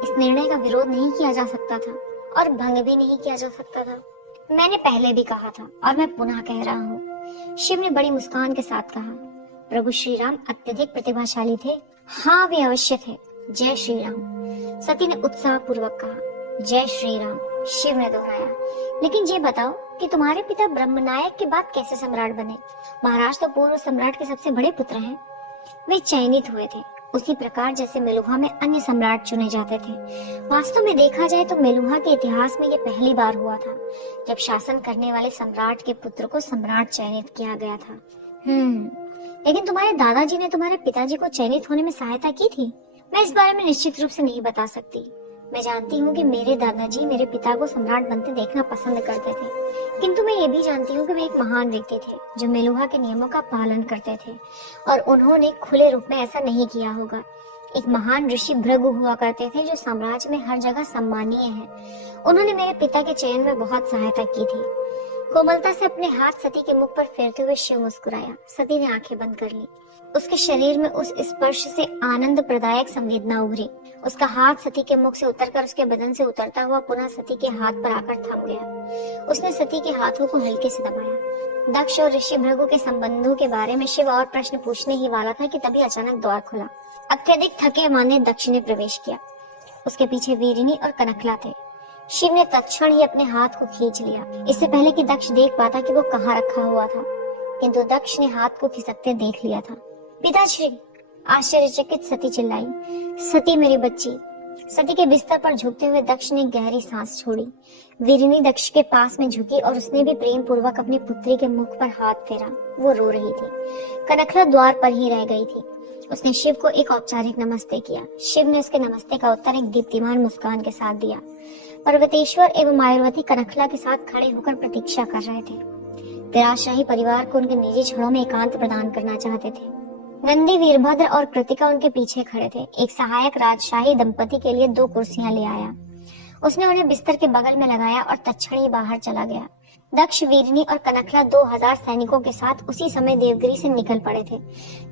इस निर्णय का विरोध नहीं किया जा सकता था और भंग भी नहीं किया जा सकता था। मैंने पहले भी कहा था और मैं पुनः कह रहा हूँ, शिव ने बड़ी मुस्कान के साथ कहा। प्रभु श्री राम अत्यधिक प्रतिभाशाली थे। हाँ, वे अवश्य थे। जय श्री राम, सती ने उत्साह पूर्वक कहा। जय श्री राम, शिव ने दोहराया। लेकिन ये बताओ कि तुम्हारे पिता ब्रह्मनायक के बाद कैसे सम्राट बने? महाराज तो पूर्व सम्राट के सबसे बड़े पुत्र हैं। वे चयनित हुए थे, उसी प्रकार जैसे मेलुहा में अन्य सम्राट चुने जाते थे। वास्तव में देखा जाए तो मेलुहा के इतिहास में ये पहली बार हुआ था जब शासन करने वाले सम्राट के पुत्र को सम्राट चयनित किया गया था। लेकिन तुम्हारे दादाजी ने तुम्हारे पिताजी को चयनित होने में सहायता की थी? मैं इस बारे में निश्चित रूप से नहीं बता सकती। मैं जानती हूँ कि मेरे दादाजी मेरे पिता को सम्राट बनते देखना पसंद करते थे, किंतु मैं ये भी जानती हूँ कि वे एक महान व्यक्ति थे जो मेलुहा के नियमों का पालन करते थे, और उन्होंने खुले रूप में ऐसा नहीं किया होगा। एक महान ऋषि भृगु हुआ करते थे जो साम्राज्य में हर जगह सम्मानीय है। उन्होंने मेरे पिता के चयन में बहुत सहायता की थी। कोमलता से अपने हाथ सती के मुख पर फेरते हुए शिव मुस्कुराया। सती ने आंखें बंद कर ली। उसके शरीर में उस स्पर्श से आनंद प्रदायक संवेदना उभरी। उसका हाथ सती के मुख से उतरकर उसके बदन से उतरता हुआ पुनः सती के हाथ पर आकर थम गया। उसने सती के हाथों को हल्के से दबाया। दक्ष और ऋषि भृगु के संबंधों के बारे में शिव और प्रश्न पूछने ही वाला था कि तभी अचानक द्वार खुला। अत्यधिक थके माने दक्ष ने प्रवेश किया। उसके पीछे वीरिनी और कनकला थे। शिव ने तत्क्षण ही अपने हाथ को खींच लिया, इससे पहले कि दक्ष देख पाता कि वो कहाँ रखा हुआ था, किंतु दक्ष ने हाथ को खिसकते देख लिया था। पिताश्री, आश्चर्यचकित सती चिल्लाई, सती मेरी बच्ची। सती के बिस्तर पर झुकते हुए दक्ष ने गहरी सांस छोड़ी। वीरिनी दक्ष के पास में झुकी और उसने भी प्रेम पूर्वक अपनी पुत्री के मुख पर हाथ फेरा। वो रो रही थी। कनकला द्वार पर ही रह गई थी। उसने शिव को एक औपचारिक नमस्ते किया। शिव ने उसके नमस्ते का उत्तर एक दीप्तिमान मुस्कान के साथ दिया। पर्वतेश्वर एवं आयुर्वती कनकला के साथ खड़े होकर प्रतीक्षा कर रहे थे। तेराशाही परिवार को उनके निजी क्षणों में एकांत प्रदान करना चाहते थे। नंदी, वीरभद्र और कृतिका उनके पीछे खड़े थे। एक सहायक राजशाही दंपति के लिए 2 कुर्सियां ले आया। उसने उन्हें बिस्तर के बगल में लगाया और तत्क्षण ही बाहर चला गया। दक्ष, वीरिनी और कनकला 2000 सैनिकों के साथ उसी समय देवगिरी से निकल पड़े थे।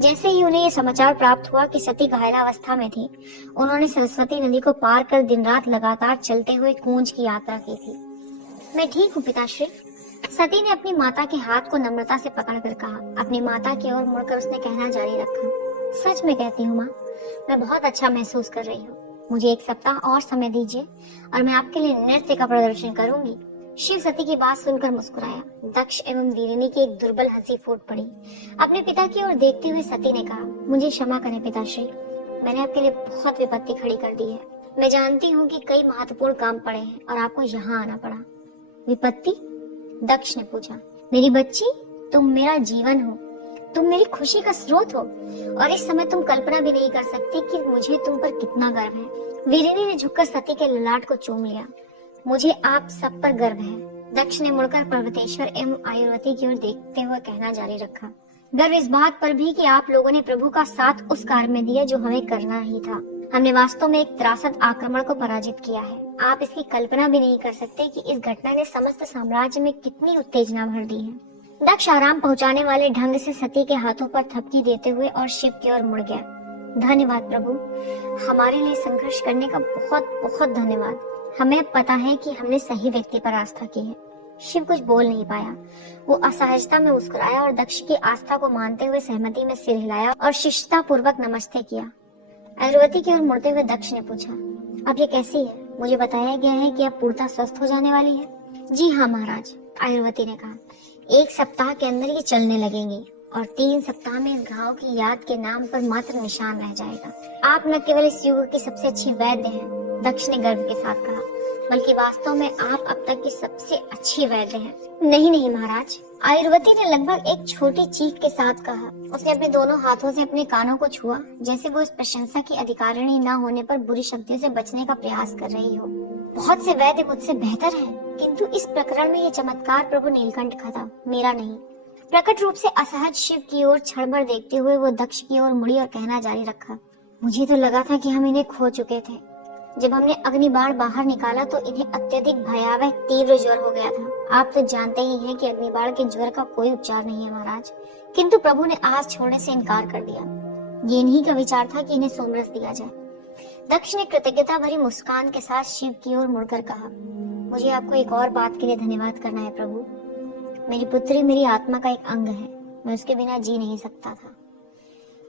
जैसे ही उन्हें यह समाचार प्राप्त हुआ कि सती घायलावस्था में थी, उन्होंने सरस्वती नदी को पार कर दिन रात लगातार चलते हुए कूंज की यात्रा की थी। मैं ठीक हूँ पिताश्री। सती ने अपनी माता के हाथ को नम्रता से पकड़कर कहा। अपनी माता की ओर मुड़कर उसने कहना जारी रखा, सच में कहती हूँ माँ, मैं बहुत अच्छा महसूस कर रही हूँ। मुझे 1 सप्ताह और समय दीजिए और मैं आपके लिए नृत्य का प्रदर्शन करूंगी। शिव सती की बात सुनकर मुस्कुराया। दक्ष एवं वीरिनी की एक दुर्बल हंसी फूट पड़ी। अपने पिता की ओर देखते हुए सती ने कहा, मुझे क्षमा करें पिताश्री, मैंने आपके लिए बहुत विपत्ति खड़ी कर दी है। मैं जानती हूँ कि कई महत्वपूर्ण काम पड़े हैं और आपको यहाँ आना पड़ा। विपत्ति? दक्ष ने पूछा। मेरी बच्ची, तुम मेरा जीवन हो, तुम मेरी खुशी का स्रोत हो और इस समय तुम कल्पना भी नहीं कर सकती कि मुझे तुम पर कितना गर्व है। वीरिनी ने झुककर सती के ललाट को चूम लिया। मुझे आप सब पर गर्व है। दक्ष ने मुड़कर पर्वतेश्वर एवं आयुर्वती की ओर देखते हुए कहना जारी रखा, गर्व इस बात पर भी कि आप लोगों ने प्रभु का साथ उस कार्य में दिया जो हमें करना ही था। हमने वास्तव में एक त्रासद आक्रमण को पराजित किया है। आप इसकी कल्पना भी नहीं कर सकते कि इस घटना ने समस्त साम्राज्य में कितनी उत्तेजना भर दी है। दक्ष आराम पहुंचाने वाले ढंग से सती के हाथों पर थपकी देते हुए और शिव की ओर मुड़ गया। धन्यवाद प्रभु, हमारे लिए संघर्ष करने का बहुत बहुत धन्यवाद। हमें पता है कि हमने सही व्यक्ति पर आस्था की है। शिव कुछ बोल नहीं पाया। वो असहजता में मुस्कुराया और दक्ष की आस्था को मानते हुए सहमति में सिर हिलाया और शिष्टता पूर्वक नमस्ते किया। आयुर्वती की ओर मुड़ते हुए दक्ष ने पूछा, अब ये कैसी है? मुझे बताया गया है कि अब पूर्णतः स्वस्थ हो जाने वाली है। जी हाँ महाराज, आयुर्वती ने कहा। 1 सप्ताह के अंदर ये चलने लगेंगी और 3 सप्ताह में इस घाव की याद के नाम पर मात्र निशान रह जाएगा। आप न केवल इस युग की सबसे अच्छी वैद्य हैं, दक्ष ने गर्व के साथ कहा, बल्कि वास्तव में आप अब तक की सबसे अच्छी वैद्य हैं। नहीं नहीं महाराज, आयुर्वती ने लगभग एक छोटी चीख के साथ कहा। उसने अपने दोनों हाथों से अपने कानों को छुआ, जैसे वो इस प्रशंसा की अधिकारिणी न होने पर बुरी शक्तियों से बचने का प्रयास कर रही हो। बहुत से वैद्य मुझसे बेहतर हैं, किंतु इस प्रकरण में ये चमत्कार प्रभु नीलकंठ का था, मेरा नहीं। प्रकट रूप से असहज शिव की ओर क्षणभर देखते हुए वो दक्ष की ओर मुड़ी और कहना जारी रखा, मुझे तो लगा था कि हम इन्हें खो चुके थे। जब हमने अग्निबाण बाहर निकाला तो इन्हें अत्यधिक भयावह तीव्र ज्वर हो गया था। आप तो जानते ही हैं कि अग्निबाण के ज्वर का कोई उपचार नहीं है महाराज, किंतु प्रभु ने आस छोड़ने से इनकार कर दिया। ये इन्हीं का विचार था कि इन्हें सोमरस दिया जाए। दक्ष ने कृतज्ञता भरी मुस्कान के साथ शिव की ओर मुड़कर कहा, मुझे आपको एक और बात के लिए धन्यवाद करना है प्रभु। मेरी पुत्री मेरी आत्मा का एक अंग है, मैं उसके बिना जी नहीं सकता था।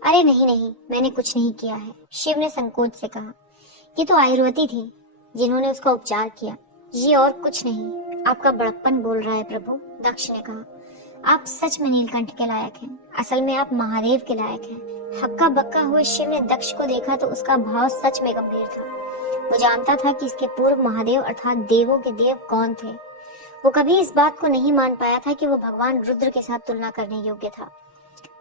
अरे नहीं नहीं, मैंने कुछ नहीं किया है, शिव ने संकोच से कहा। ये तो आयुर्वती थी जिन्होंने उसका उपचार किया, ये और कुछ नहीं। आपका बड़प्पन बोल रहा है प्रभु, दक्ष ने कहा। आप सच में नीलकंठ के लायक हैं, असल में आप महादेव के लायक हैं। हक्का बक्का हुए शिव ने दक्ष को देखा तो उसका भाव सच में गंभीर था। वो जानता था कि इसके पूर्व महादेव अर्थात देवों के देव कौन थे। वो कभी इस बात को नहीं मान पाया था कि वो भगवान रुद्र के साथ तुलना करने योग्य था।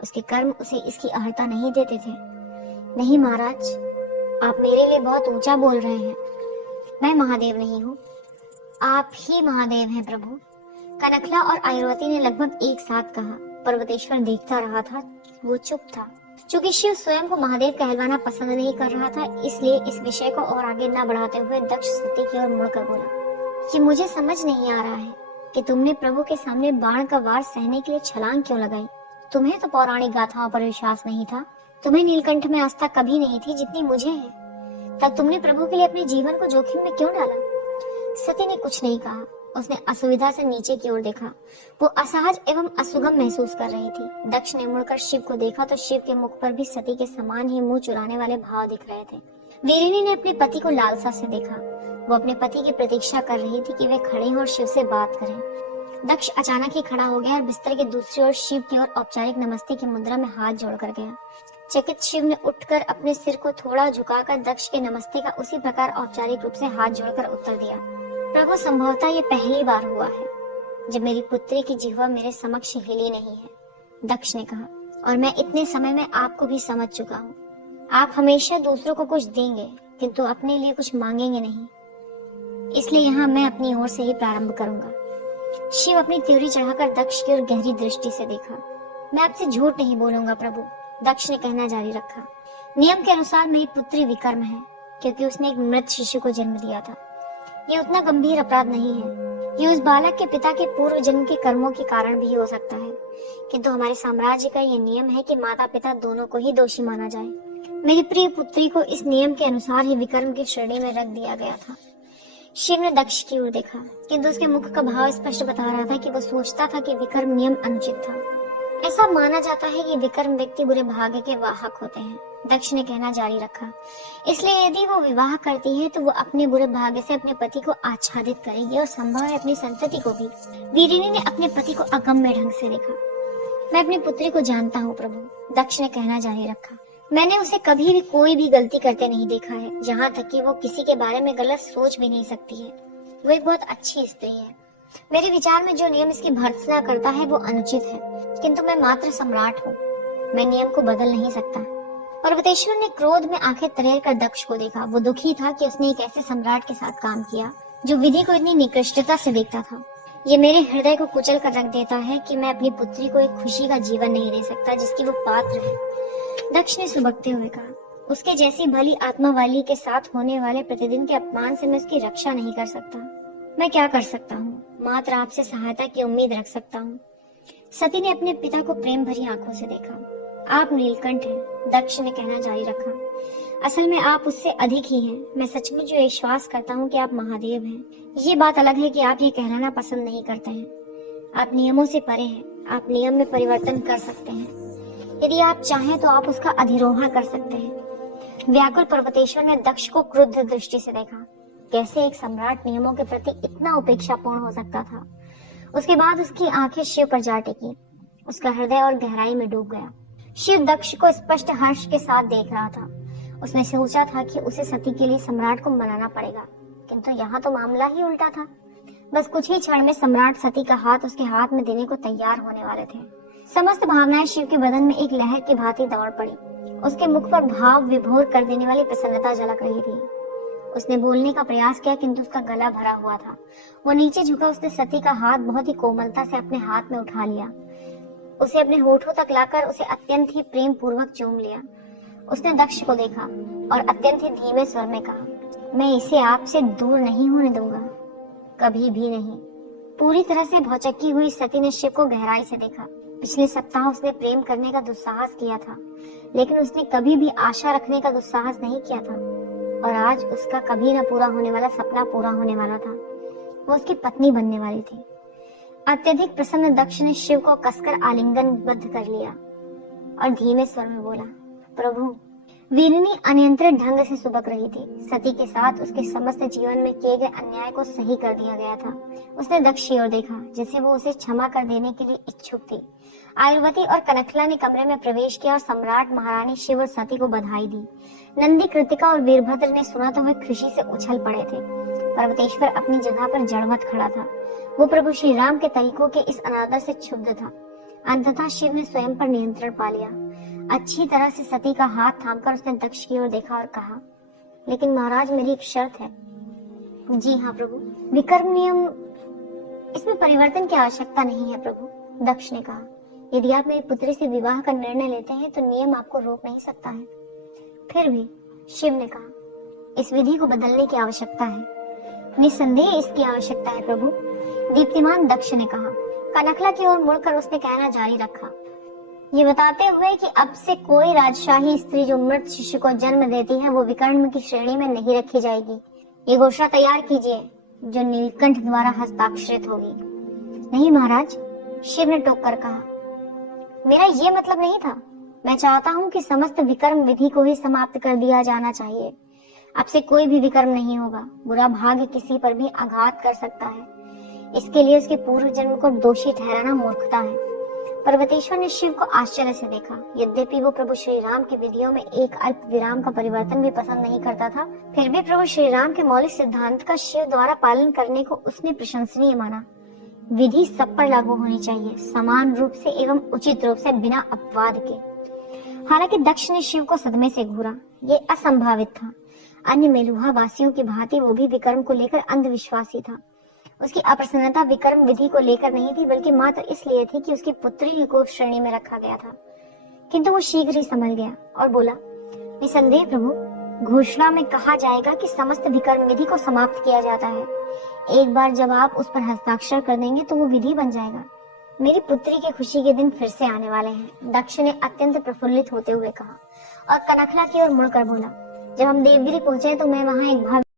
उसके कर्म उसे इसकी अर्हता नहीं देते थे। नहीं महाराज, आप मेरे लिए बहुत ऊंचा बोल रहे हैं। मैं महादेव नहीं हूँ, आप ही महादेव हैं प्रभु। कनकला और आयुर्वती ने लगभग एक साथ कहा। पर्वतेश्वर देखता रहा था, वो चुप था। चूंकि शिव स्वयं को महादेव कहलवाना पसंद नहीं कर रहा था, इसलिए इस विषय को और आगे न बढ़ाते हुए दक्ष सती की ओर मुड़कर बोला, कि मुझे समझ नहीं आ रहा है कि तुमने प्रभु के सामने बाण का वार सहने के लिए छलांग क्यों लगाई। तुम्हें तो पौराणिक गाथाओं पर विश्वास नहीं था, तुम्हें नीलकंठ में आस्था कभी नहीं थी जितनी मुझे है। तब तुमने प्रभु के लिए अपने जीवन को जोखिम में क्यों डाला? सती ने कुछ नहीं कहा। उसने असुविधा से नीचे की ओर देखा। वो असहज एवं असुगम महसूस कर रही थी। दक्ष ने मुड़कर शिव को देखा तो शिव के मुख पर भी सती के समान ही मुंह चुराने वाले भाव दिख रहे थे। वीरिनी ने अपने पति को लालसा से देखा। वो अपने पति की प्रतीक्षा कर रही थी कि वे खड़े हों और शिव से बात करें। दक्ष अचानक ही खड़ा हो गया और बिस्तर के दूसरी ओर शिव की ओर औपचारिक नमस्ते की मुद्रा में हाथ जोड़कर गया। चकित शिव ने उठकर अपने सिर को थोड़ा झुकाकर दक्ष के नमस्ते का उसी प्रकार औपचारिक रूप से हाथ जोड़कर उत्तर दिया। प्रभु, संभवतः ये पहली बार हुआ है जब मेरी पुत्री की जिह्वा मेरे समक्ष हिली नहीं है, दक्ष ने कहा, और मैं इतने समय में आपको भी समझ चुका हूँ। आप हमेशा दूसरों को कुछ देंगे किंतु अपने लिए कुछ मांगेंगे नहीं, इसलिए यहाँ मैं अपनी ओर से ही प्रारंभ करूंगा। शिव अपनी त्योरी चढ़ाकर दक्ष की ओर गहरी दृष्टि से देखा। मैं आपसे झूठ नहीं बोलूंगा प्रभु, दक्ष ने कहना जारी रखा। नियम के अनुसार मेरी पुत्री विकर्म है, क्योंकि उसने एक मृत शिशु को जन्म दिया था। ये उतना गंभीर अपराध नहीं है। ये उस बालक के पिता के पूर्व जन्म के कर्मों के कारण भी हो सकता है, किंतु हमारे साम्राज्य का ये नियम है कि माता पिता दोनों को ही दोषी माना जाए। मेरी प्रिय पुत्री को इस नियम के अनुसार ही विकर्म की श्रेणी में रख दिया गया था। शिव ने दक्ष की ओर देखा, किंतु उसके मुख का भाव स्पष्ट बता रहा था कि वो सोचता था कि विकर्म नियम अनुचित था। ऐसा माना जाता है कि विकर्म व्यक्ति बुरे भाग्य के वाहक होते हैं, दक्ष ने कहना जारी रखा। इसलिए यदि वो विवाह करती है तो वो अपने बुरे भाग्य से अपने पति को आच्छादित करेगी और संभव है अपनी संतति को भी। वीरिनी ने अपने पति को अगम्य ढंग से देखा। मैं अपनी पुत्री को जानता हूँ प्रभु, दक्ष ने कहना जारी रखा। मैंने उसे कभी भी कोई भी गलती करते नहीं देखा है, यहाँ तक कि वो किसी के बारे में गलत सोच भी नहीं सकती है। वो एक बहुत अच्छी स्त्री है। मेरे विचार में जो नियम इसकी भर्त्सना करता है वो अनुचित है, किंतु मैं मात्र सम्राट हूँ, मैं नियम को बदल नहीं सकता। पर्वतेश्वर ने क्रोध में आंखें तरेर कर दक्ष को देखा। वो दुखी था कि उसने एक ऐसे सम्राट के साथ काम किया जो विधि को इतनी निकृष्टता से देखता था। ये मेरे हृदय को कुचल कर रख देता है कि मैं अपनी पुत्री को एक खुशी का जीवन नहीं दे सकता जिसकी वो पात्र है, दक्ष ने सुबकते हुए कहा। उसके जैसी भली आत्मा वाली के साथ होने वाले प्रतिदिन के अपमान से मैं उसकी रक्षा नहीं कर सकता। मैं क्या कर सकता हूँ? मात्र आपसे सहायता की उम्मीद रख सकता हूँ। सती ने अपने पिता को प्रेम भरी आंखों से देखा। आप नीलकंठ हैं, दक्ष ने कहना जारी रखा। असल में आप उससे अधिक ही हैं। मैं सचमुच विश्वास करता हूँ कि आप महादेव हैं। ये बात अलग है कि आप ये कहलाना पसंद नहीं करते हैं। आप नियमों से परे हैं। आप नियम में परिवर्तन कर सकते हैं। यदि आप चाहें तो आप उसका अधिरोहण कर सकते हैं। व्याकुल पर्वतेश्वर ने दक्ष को क्रुद्ध दृष्टि से देखा। कैसे एक सम्राट नियमों के प्रति इतना उपेक्षापूर्ण हो सकता था? उसके बाद उसकी आंखें शिव पर जा टिकी। उसका हृदय और गहराई में डूब गया। शिव दक्ष को स्पष्ट हर्ष के साथ देख रहा था। उसने सोचा था कि उसे सती के लिए सम्राट को मनाना पड़ेगा, किंतु यहाँ तो मामला ही उल्टा था। बस कुछ ही क्षण में सम्राट सती का हाथ उसके हाथ में देने को तैयार होने वाले थे। समस्त भावनाएं शिव के बदन में एक लहर की भांति दौड़ पड़ी। उसके मुख पर भाव विभोर कर देने वाली प्रसन्नता झलक रही थी। उसने बोलने का प्रयास किया, किंतु उसका गला भरा हुआ था। वो नीचे झुका। उसने सती का हाथ बहुत ही कोमलता से अपने हाथ में उठा लिया। उसे अपने होठों तक लाकर उसे अत्यंत ही प्रेम पूर्वक चूम लिया। उसने दक्ष को देखा और अत्यंत ही धीमे स्वर में कहा, मैं इसे आपसे दूर नहीं होने दूंगा, कभी भी नहीं। पूरी तरह से भौचक्की हुई सती ने शिव को गहराई से देखा। पिछले सप्ताह उसने प्रेम करने का दुस्साहस किया था, लेकिन उसने कभी भी आशा रखने का दुस्साहस नहीं किया था। और आज उसका कभी न पूरा होने वाला सपना पूरा होने वाला था। वो उसकी पत्नी बनने वाली थी। अत्यधिक प्रसन्न दक्ष ने शिव को कसकर आलिंगनबद्ध कर लिया और धीमे स्वर में बोला, प्रभु। वीरिनी अनियंत्रित ढंग से सुबक रही थी। सती के साथ उसके समस्त जीवन में किए गए अन्याय को सही कर दिया गया था। उसने दक्ष की ओर देखा, जैसे वो उसे क्षमा कर देने के लिए इच्छुक थी। आयुर्वती और कनकला ने कमरे में प्रवेश किया और सम्राट, महारानी, शिव और सती को बधाई दी। नंदी, कृतिका और वीरभद्र ने सुना तो वे खुशी से उछल पड़े थे। पर्वतेश्वर अपनी जगह पर जड़वत खड़ा था। वो प्रभु श्री राम के तरीकों के इस अनादर से क्षुब्ध था। अंततः शिव ने स्वयं पर नियंत्रण पा लिया। अच्छी तरह से सती का हाथ थामकर उसने दक्ष की ओर देखा और कहा, लेकिन महाराज, मेरी एक शर्त है। जी हाँ प्रभु। विकर्म नियम, इसमें परिवर्तन की आवश्यकता नहीं है प्रभु, दक्ष ने कहा। यदि आप मेरी पुत्री से विवाह का निर्णय लेते हैं तो नियम आपको रोक नहीं सकता है। फिर भी, शिव ने कहा, इस विधि को बदलने की आवश्यकता है। निस्संदेह इसकी आवश्यकता है प्रभु, दीप्तिमान दक्ष ने कहा। कनकला की ओर मुड़कर उसने कहना जारी रखा, ये बताते हुए कि अब से कोई राजशाही स्त्री जो मृत शिशु को जन्म देती है वो विकर्म की श्रेणी में नहीं रखी जाएगी। ये घोषणा तैयार कीजिए जो नीलकंठ द्वारा हस्ताक्षरित होगी। नहीं महाराज, शिव ने टोक कर कहा, मेरा ये मतलब नहीं था। मैं चाहता हूँ कि समस्त विकर्म विधि को ही समाप्त कर दिया जाना चाहिए। अब से कोई भी विकर्म नहीं होगा। बुरा भाग्य किसी पर भी आघात कर सकता है। इसके लिए उसके पूर्व जन्म को दोषी ठहराना मूर्खता है। पर्वतेश्वर ने शिव को आश्चर्य से देखा। यद्यपि वो प्रभु श्री राम की विधियों में एक अल्प विराम का परिवर्तन भी पसंद नहीं करता था, फिर भी प्रभु श्री राम के मौलिक सिद्धांत का शिव द्वारा पालन करने को उसने प्रशंसनीय माना। विधि सब पर लागू होनी चाहिए, समान रूप से एवं उचित रूप से, बिना अपवाद के। हालांकि दक्ष ने शिव को सदमे से घूरा, ये असंभावित था। अन्य मेलुहा वासियों की भांति वो भी विकर्म को लेकर अंधविश्वासी था। उसकी अप्रसन्नता विकर्म विधि को लेकर नहीं थी, बल्कि मात्र इसलिए थी कि उसकी पुत्री को श्रेणी में रखा गया था। किंतु वो शीघ्र ही संभल गया और बोला, निसंदेह प्रभु, घोषणा में कहा जाएगा कि समस्त विकर्म विधि को समाप्त किया जाता है। एक बार जब आप उस पर हस्ताक्षर कर देंगे तो वो विधि बन जाएगा। मेरी पुत्री की खुशी के दिन फिर से आने वाले हैं, दक्ष ने अत्यंत प्रफुल्लित होते हुए कहा और कनखला की ओर मुड़कर बोला, जब हम देवगिरी पहुंचे तो मैं वहां एक